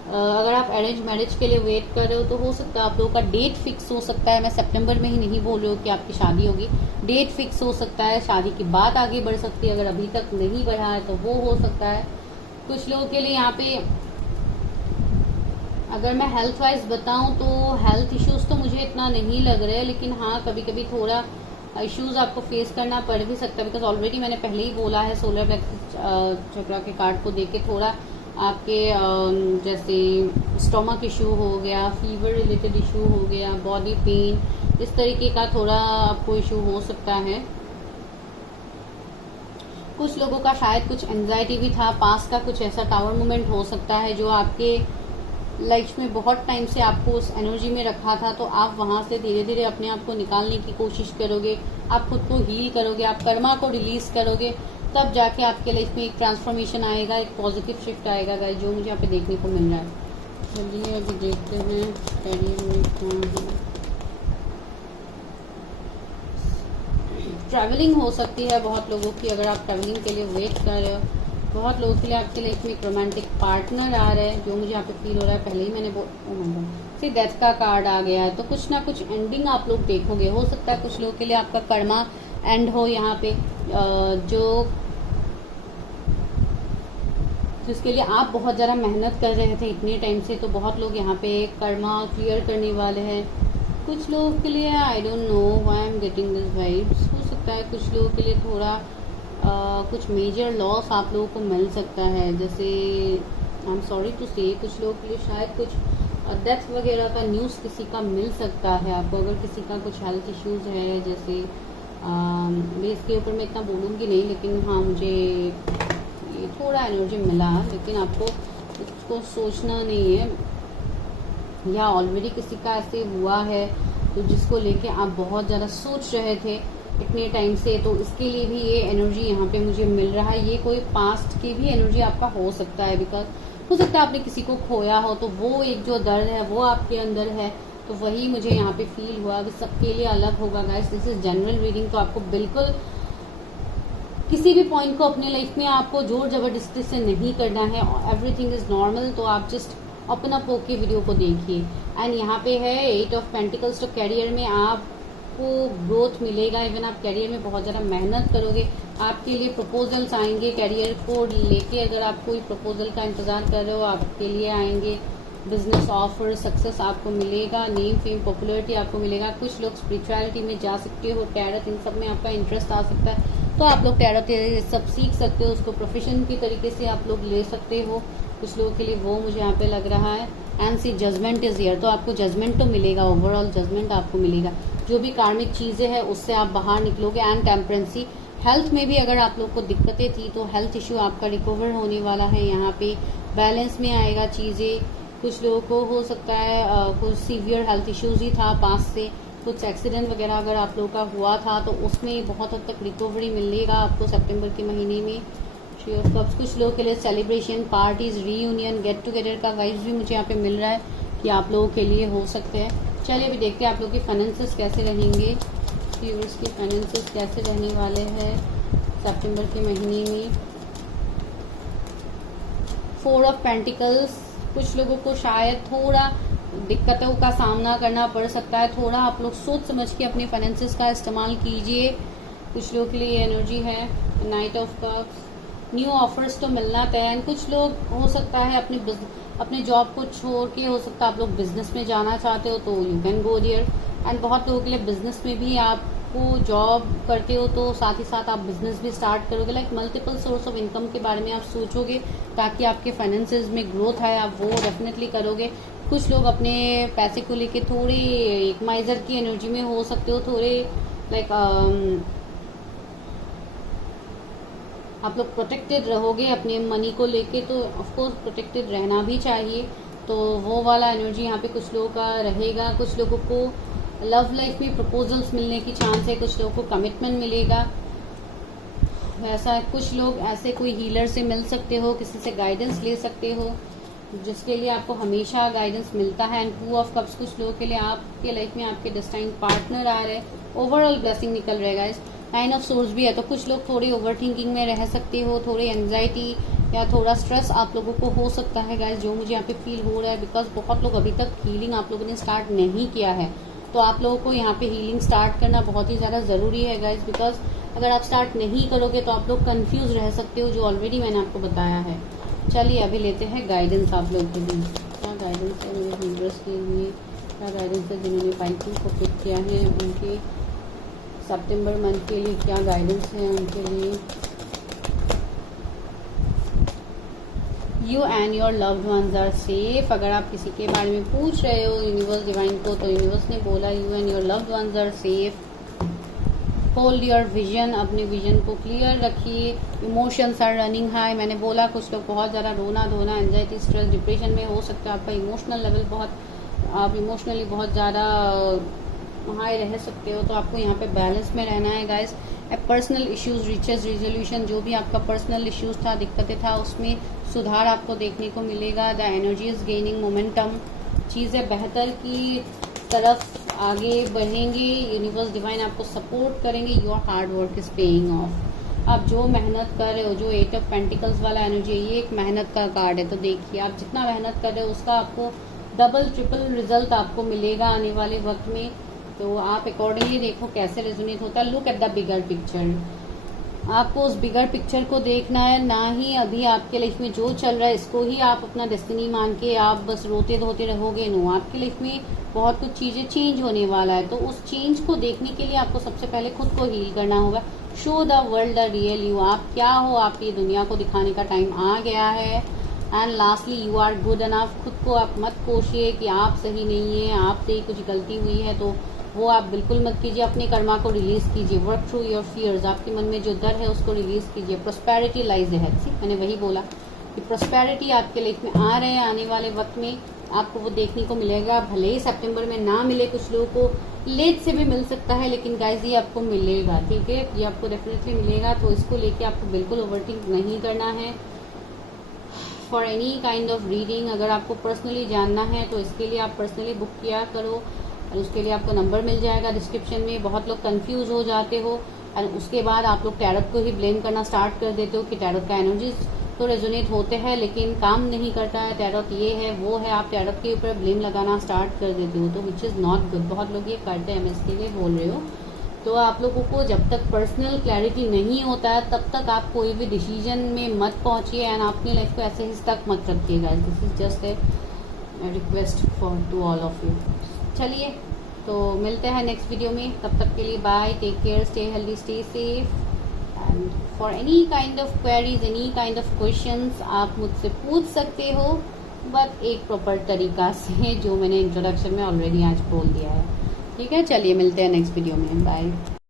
अगर आप अरेंज मैरिज के लिए वेट कर रहे हो तो हो सकता है आप लोगों का डेट फिक्स हो सकता है। मैं सितंबर में ही नहीं बोल रही हूँ कि आपकी शादी होगी, डेट फिक्स हो सकता है, शादी की बात आगे बढ़ सकती है। अगर अभी तक नहीं बढ़ा है तो वो हो सकता है। कुछ लोगों के लिए यहाँ पे अगर मैं हेल्थ वाइज बताऊं तो हेल्थ इश्यूज तो मुझे इतना नहीं लग रहा है, लेकिन हाँ कभी कभी थोड़ा इश्यूज आपको फेस करना पड़ भी सकता है। बिकॉज ऑलरेडी मैंने पहले ही बोला है सोलर प्लेक्सस चक्रा के कार्ड को देख के थोड़ा आपके जैसे स्टोमक इशू हो गया, फीवर रिलेटेड इशू हो गया, बॉडी पेन, इस तरीके का थोड़ा आपको इशू हो सकता है। कुछ लोगों का शायद कुछ एंजाइटी भी था, पास का कुछ ऐसा टावर मूवमेंट हो सकता है जो आपके लाइफ में बहुत टाइम से आपको उस एनर्जी में रखा था, तो आप वहां से धीरे धीरे अपने आप को निकालने की कोशिश करोगे, आप खुद को हील करोगे, आप कर्मा को रिलीज करोगे, तब जाके आपके लाइफ में एक ट्रांसफॉर्मेशन आएगा, एक पॉजिटिव शिफ्ट आएगा गाइस, जो मुझे यहाँ पे देखने को मिल रहा है। चलिए अभी देखते हैं करियर में क्या है। ट्रैवलिंग हो सकती है बहुत लोगों की, अगर आप ट्रैवलिंग के लिए वेट कर रहे हो। बहुत लोगों के लिए आपके लाइफ में एक रोमांटिक पार्टनर आ रहा है, जो मुझे यहाँ पे फील हो रहा है। पहले ही मैंने डेथ का कार्ड आ गया है, तो कुछ ना कुछ एंडिंग आप लोग देखोगे। हो सकता है कुछ लोगों के लिए आपका कर्मा एंड हो यहाँ पे, जो जिसके लिए आप बहुत ज़्यादा मेहनत कर रहे थे इतने टाइम से, तो बहुत लोग यहाँ पे कर्मा क्लियर करने वाले हैं। कुछ लोगों के लिए I don't know why I am getting this vibes, हो सकता है कुछ लोगों के लिए थोड़ा कुछ मेजर लॉस आप लोगों को मिल सकता है। जैसे आई एम सॉरी टू से, कुछ लोगों के लिए शायद कुछ डेथ वगैरह का न्यूज़ किसी का मिल सकता है आपको। अगर किसी का कुछ हेल्थ इश्यूज है, जैसे मैं इसके ऊपर मैं इतना बोलूँगी नहीं, लेकिन हाँ मुझे ये थोड़ा एनर्जी मिला, लेकिन आपको उसको सोचना नहीं है, या ऑलरेडी किसी का ऐसे हुआ है तो जिसको लेके आप बहुत ज़्यादा सोच रहे थे इतने टाइम से, तो इसके लिए भी ये एनर्जी यहाँ पे मुझे मिल रहा है। ये कोई पास्ट की भी एनर्जी आपका हो सकता है, बिकॉज हो सकता है आपने किसी को खोया हो, तो वो एक जो दर्द है वो आपके अंदर है, तो वही मुझे यहाँ पे फील हुआ। अभी सबके लिए अलग होगा guys, this is general reading, तो आपको बिल्कुल किसी भी पॉइंट को अपने लाइफ में आपको जोर जबरदस्ती से नहीं करना है। एवरीथिंग इज नॉर्मल, तो आप जस्ट अपना पोके वीडियो को देखिए। एंड यहाँ पे है 8 ऑफ पेंटिकल्स, तो कैरियर में आपको ग्रोथ मिलेगा। इवन आप कैरियर में बहुत ज़्यादा मेहनत करोगे, आपके लिए प्रपोजल्स आएंगे कैरियर को लेके। अगर आप कोई प्रपोजल का इंतज़ार कर रहे हो, आपके लिए आएंगे। बिजनेस ऑफर, सक्सेस आपको मिलेगा, नेम फेम पॉपुलरिटी आपको मिलेगा। कुछ लोग स्पिरिचुअलिटी में जा सकते हो, टैरट, इन सब में आपका इंटरेस्ट आ सकता है, तो आप लोग टैरट सब सीख सकते हो, उसको प्रोफेशन की तरीके से आप लोग ले सकते हो। कुछ लोगों के लिए वो मुझे यहाँ पे लग रहा है। And see judgment is here, तो आपको जजमेंट तो मिलेगा, ओवरऑल जजमेंट आपको मिलेगा। जो भी कार्मिक चीज़ें हैं उससे आप बाहर निकलोगे। एंड टेम्परेंसी, हेल्थ में भी अगर आप लोग को दिक्कतें थी तो हेल्थ इश्यू आपका रिकवर होने वाला है। यहाँ पे बैलेंस में आएगा चीज़ें। कुछ लोगों को हो सकता है कुछ सीवियर हेल्थ इश्यूज ही था पास से, कुछ एक्सीडेंट वगैरह अगर आप लोगों का हुआ था तो उसमें बहुत हद तक रिकवरी मिलेगा आपको सितंबर के महीने में। थ्री ऑफ कप्स, कुछ लोगों के लिए celebration, parties, reunion, get together का वाइब्स भी मुझे यहाँ पे मिल रहा है कि आप लोगों के लिए हो सकते हैं। चलिए अभी देखते हैं आप लोग के फाइनेंसेस कैसे रहेंगे, व्यूअर्स के फाइनेंसेस कैसे रहने वाले हैं सितंबर के महीने में। 4 ऑफ पेंटिकल्स, कुछ लोगों को शायद थोड़ा दिक्कतों का सामना करना पड़ सकता है, थोड़ा आप लोग सोच समझ के अपने फाइनेंसेस का इस्तेमाल कीजिए। कुछ लोगों के लिए एनर्जी है night of cups, new offers तो मिलना तय है। कुछ लोग हो सकता है अपने जॉब को छोड़ के, हो सकता है आप लोग बिजनेस में जाना चाहते हो तो you can go there. And बहुत लोगों के लिए बिजनेस में भी आपको जॉब करते हो तो साथ ही साथ आप बिजनेस भी स्टार्ट करोगे। Like multiple source of income के बारे में आप सोचोगे ताकि आपके फाइनेंसेस में ग्रोथ आए, आप वो डेफिनेटली करोगे। कुछ लोग अपने पैसे को लेके थोड़े एक माइजर की एनर्जी में हो सकते हो, थोड़े लाइक आप लोग प्रोटेक्टेड रहोगे अपने मनी को लेके, तो ऑफकोर्स प्रोटेक्टेड रहना भी चाहिए। तो वो वाला एनर्जी यहाँ पे कुछ लोगों का रहेगा। कुछ लोगों को लव लाइफ में प्रपोजल्स मिलने की चांस है, कुछ लोगों को कमिटमेंट मिलेगा वैसा। कुछ लोग ऐसे कोई हीलर से मिल सकते हो, किसी से गाइडेंस ले सकते हो जिसके लिए आपको हमेशा गाइडेंस मिलता है। एंड 2 ऑफ कप्स, कुछ लोगों के लिए आपके लाइफ में आपके डेस्टाइन पार्टनर आ रहे हैं, ओवरऑल ब्लेसिंग निकल रहेगा। इस 9 ऑफ सोर्स भी है, तो कुछ लोग थोड़ी ओवर थिंकिंग में रह सकते हो, थोड़ी एंजाइटी या थोड़ा स्ट्रेस आप लोगों को हो सकता है गाइस, जो मुझे यहाँ पे फील हो रहा है, बिकॉज बहुत लोग अभी तक हीलिंग आप लोगों ने स्टार्ट नहीं किया है। तो आप लोगों को यहाँ पे हीलिंग स्टार्ट करना बहुत ही ज़्यादा ज़रूरी है गाइस, बिकॉज अगर आप स्टार्ट नहीं करोगे तो आप लोग कंफ्यूज रह सकते हो, जो ऑलरेडी मैंने आपको बताया है। चलिए अभी लेते हैं गाइडेंस आप लोगों के लिए। क्या गाइडेंस है मेरे व्यूअर्स के लिए, क्या गाइडेंस है जिन्होंने पाइपिंग को पिक किया है, उनके सितंबर मंथ के लिए क्या गाइडेंस है उनके लिए। You and your loved ones are safe. अगर आप किसी के बारे में पूछ रहे हो यूनिवर्स डिवाइन को, तो यूनिवर्स ने बोला you and your loved ones are safe. Hold your vision, अपने विजन को क्लियर रखिए। इमोशंस आर रनिंग हाई, मैंने बोला कुछ लोग बहुत ज़्यादा रोना धोना, एंजाइटी, स्ट्रेस, डिप्रेशन में हो सकता है। आपका इमोशनल लेवल आप इमोशनली बहुत ज़्यादा हाई रह सकते हो, तो आपको यहाँ पे बैलेंस में रहना है guys. Personal issues riches resolution, जो भी आपका पर्सनल इश्यूज था, दिक्कतें था, उसमें सुधार आपको देखने को मिलेगा। The energy is gaining momentum, चीज़ें बेहतर की तरफ आगे बढ़ेंगे। यूनिवर्स डिवाइन आपको सपोर्ट करेंगे। Your hard work is paying off. आप जो मेहनत कर रहे हो, जो 8 ऑफ पेंटिकल्स वाला एनर्जी है, ये एक मेहनत का कार्ड है। तो देखिए आप जितना मेहनत कर रहे हो उसका आपको डबल ट्रिपल रिजल्ट आपको मिलेगा आने वाले वक्त में। तो आप अकॉर्डिंगली देखो कैसे रेजोनेट होता है। Look at the bigger picture, आपको उस बिगर पिक्चर को देखना है, ना ही अभी आपके लाइफ में जो चल रहा है इसको ही आप अपना डेस्टिनी मान के आप बस रोते धोते रहोगे। नो, आपकी लाइफ में बहुत कुछ चीज़ें चेंज होने वाला है। तो उस चेंज को देखने के लिए आपको सबसे पहले खुद को हील करना होगा। Show the world the real you, आप क्या हो, आप ये दुनिया को दिखाने का टाइम आ गया है। And lastly you are good enough. खुद को आप मत कोशिए कि आप सही नहीं है, आपसे ही कुछ गलती हुई है, तो वो आप बिल्कुल मत कीजिए। अपने कर्मा को रिलीज कीजिए। वर्क थ्रू योर फियर्स, आपके मन में जो डर है उसको रिलीज कीजिए। प्रोस्पेरिटी लाइज है, मैंने वही बोला कि प्रोस्पेरिटी आपके लाइफ में आ रहे हैं। आने वाले वक्त में आपको वो देखने को मिलेगा। भले ही सितंबर में ना मिले, कुछ लोगों को लेट से भी मिल सकता है, लेकिन गाइज ये आपको मिलेगा, ठीक है, ये आपको डेफिनेटली मिलेगा। तो इसको लेके आपको बिल्कुल ओवरथिंक नहीं करना है। For any kind of reading, अगर आपको पर्सनली जानना है तो इसके लिए आप पर्सनली बुक किया करो, और उसके लिए आपको नंबर मिल जाएगा डिस्क्रिप्शन में। बहुत लोग कंफ्यूज हो जाते हो और उसके बाद आप लोग टैरोट को ही ब्लेम करना स्टार्ट कर देते हो कि टैरोट का एनर्जीज तो रेजोनेट होते हैं लेकिन काम नहीं करता है, टैरोट ये है वो है, आप टैरोट के ऊपर ब्लेम लगाना स्टार्ट कर देते हो, तो विच इज़ नॉट गुड। बहुत लोग ये करते हैं, मैं इसके लिए बोल रही हूँ। तो आप लोगों को जब तक पर्सनल क्लैरिटी नहीं होता है तब तक आप कोई भी डिसीजन में मत पहुंचिए एंड अपनी लाइफ को ऐसे ही स्टक मत रखिएगा। This is just a request for to all of you. चलिए तो मिलते हैं नेक्स्ट वीडियो में, तब तक के लिए bye, take care, stay healthy, stay safe. And for any kind of queries, any kind of questions आप मुझसे पूछ सकते हो, बट एक प्रॉपर तरीका से, जो मैंने इंट्रोडक्शन में ऑलरेडी आज बोल दिया है। ठीक है, चलिए मिलते हैं नेक्स्ट वीडियो में, बाय।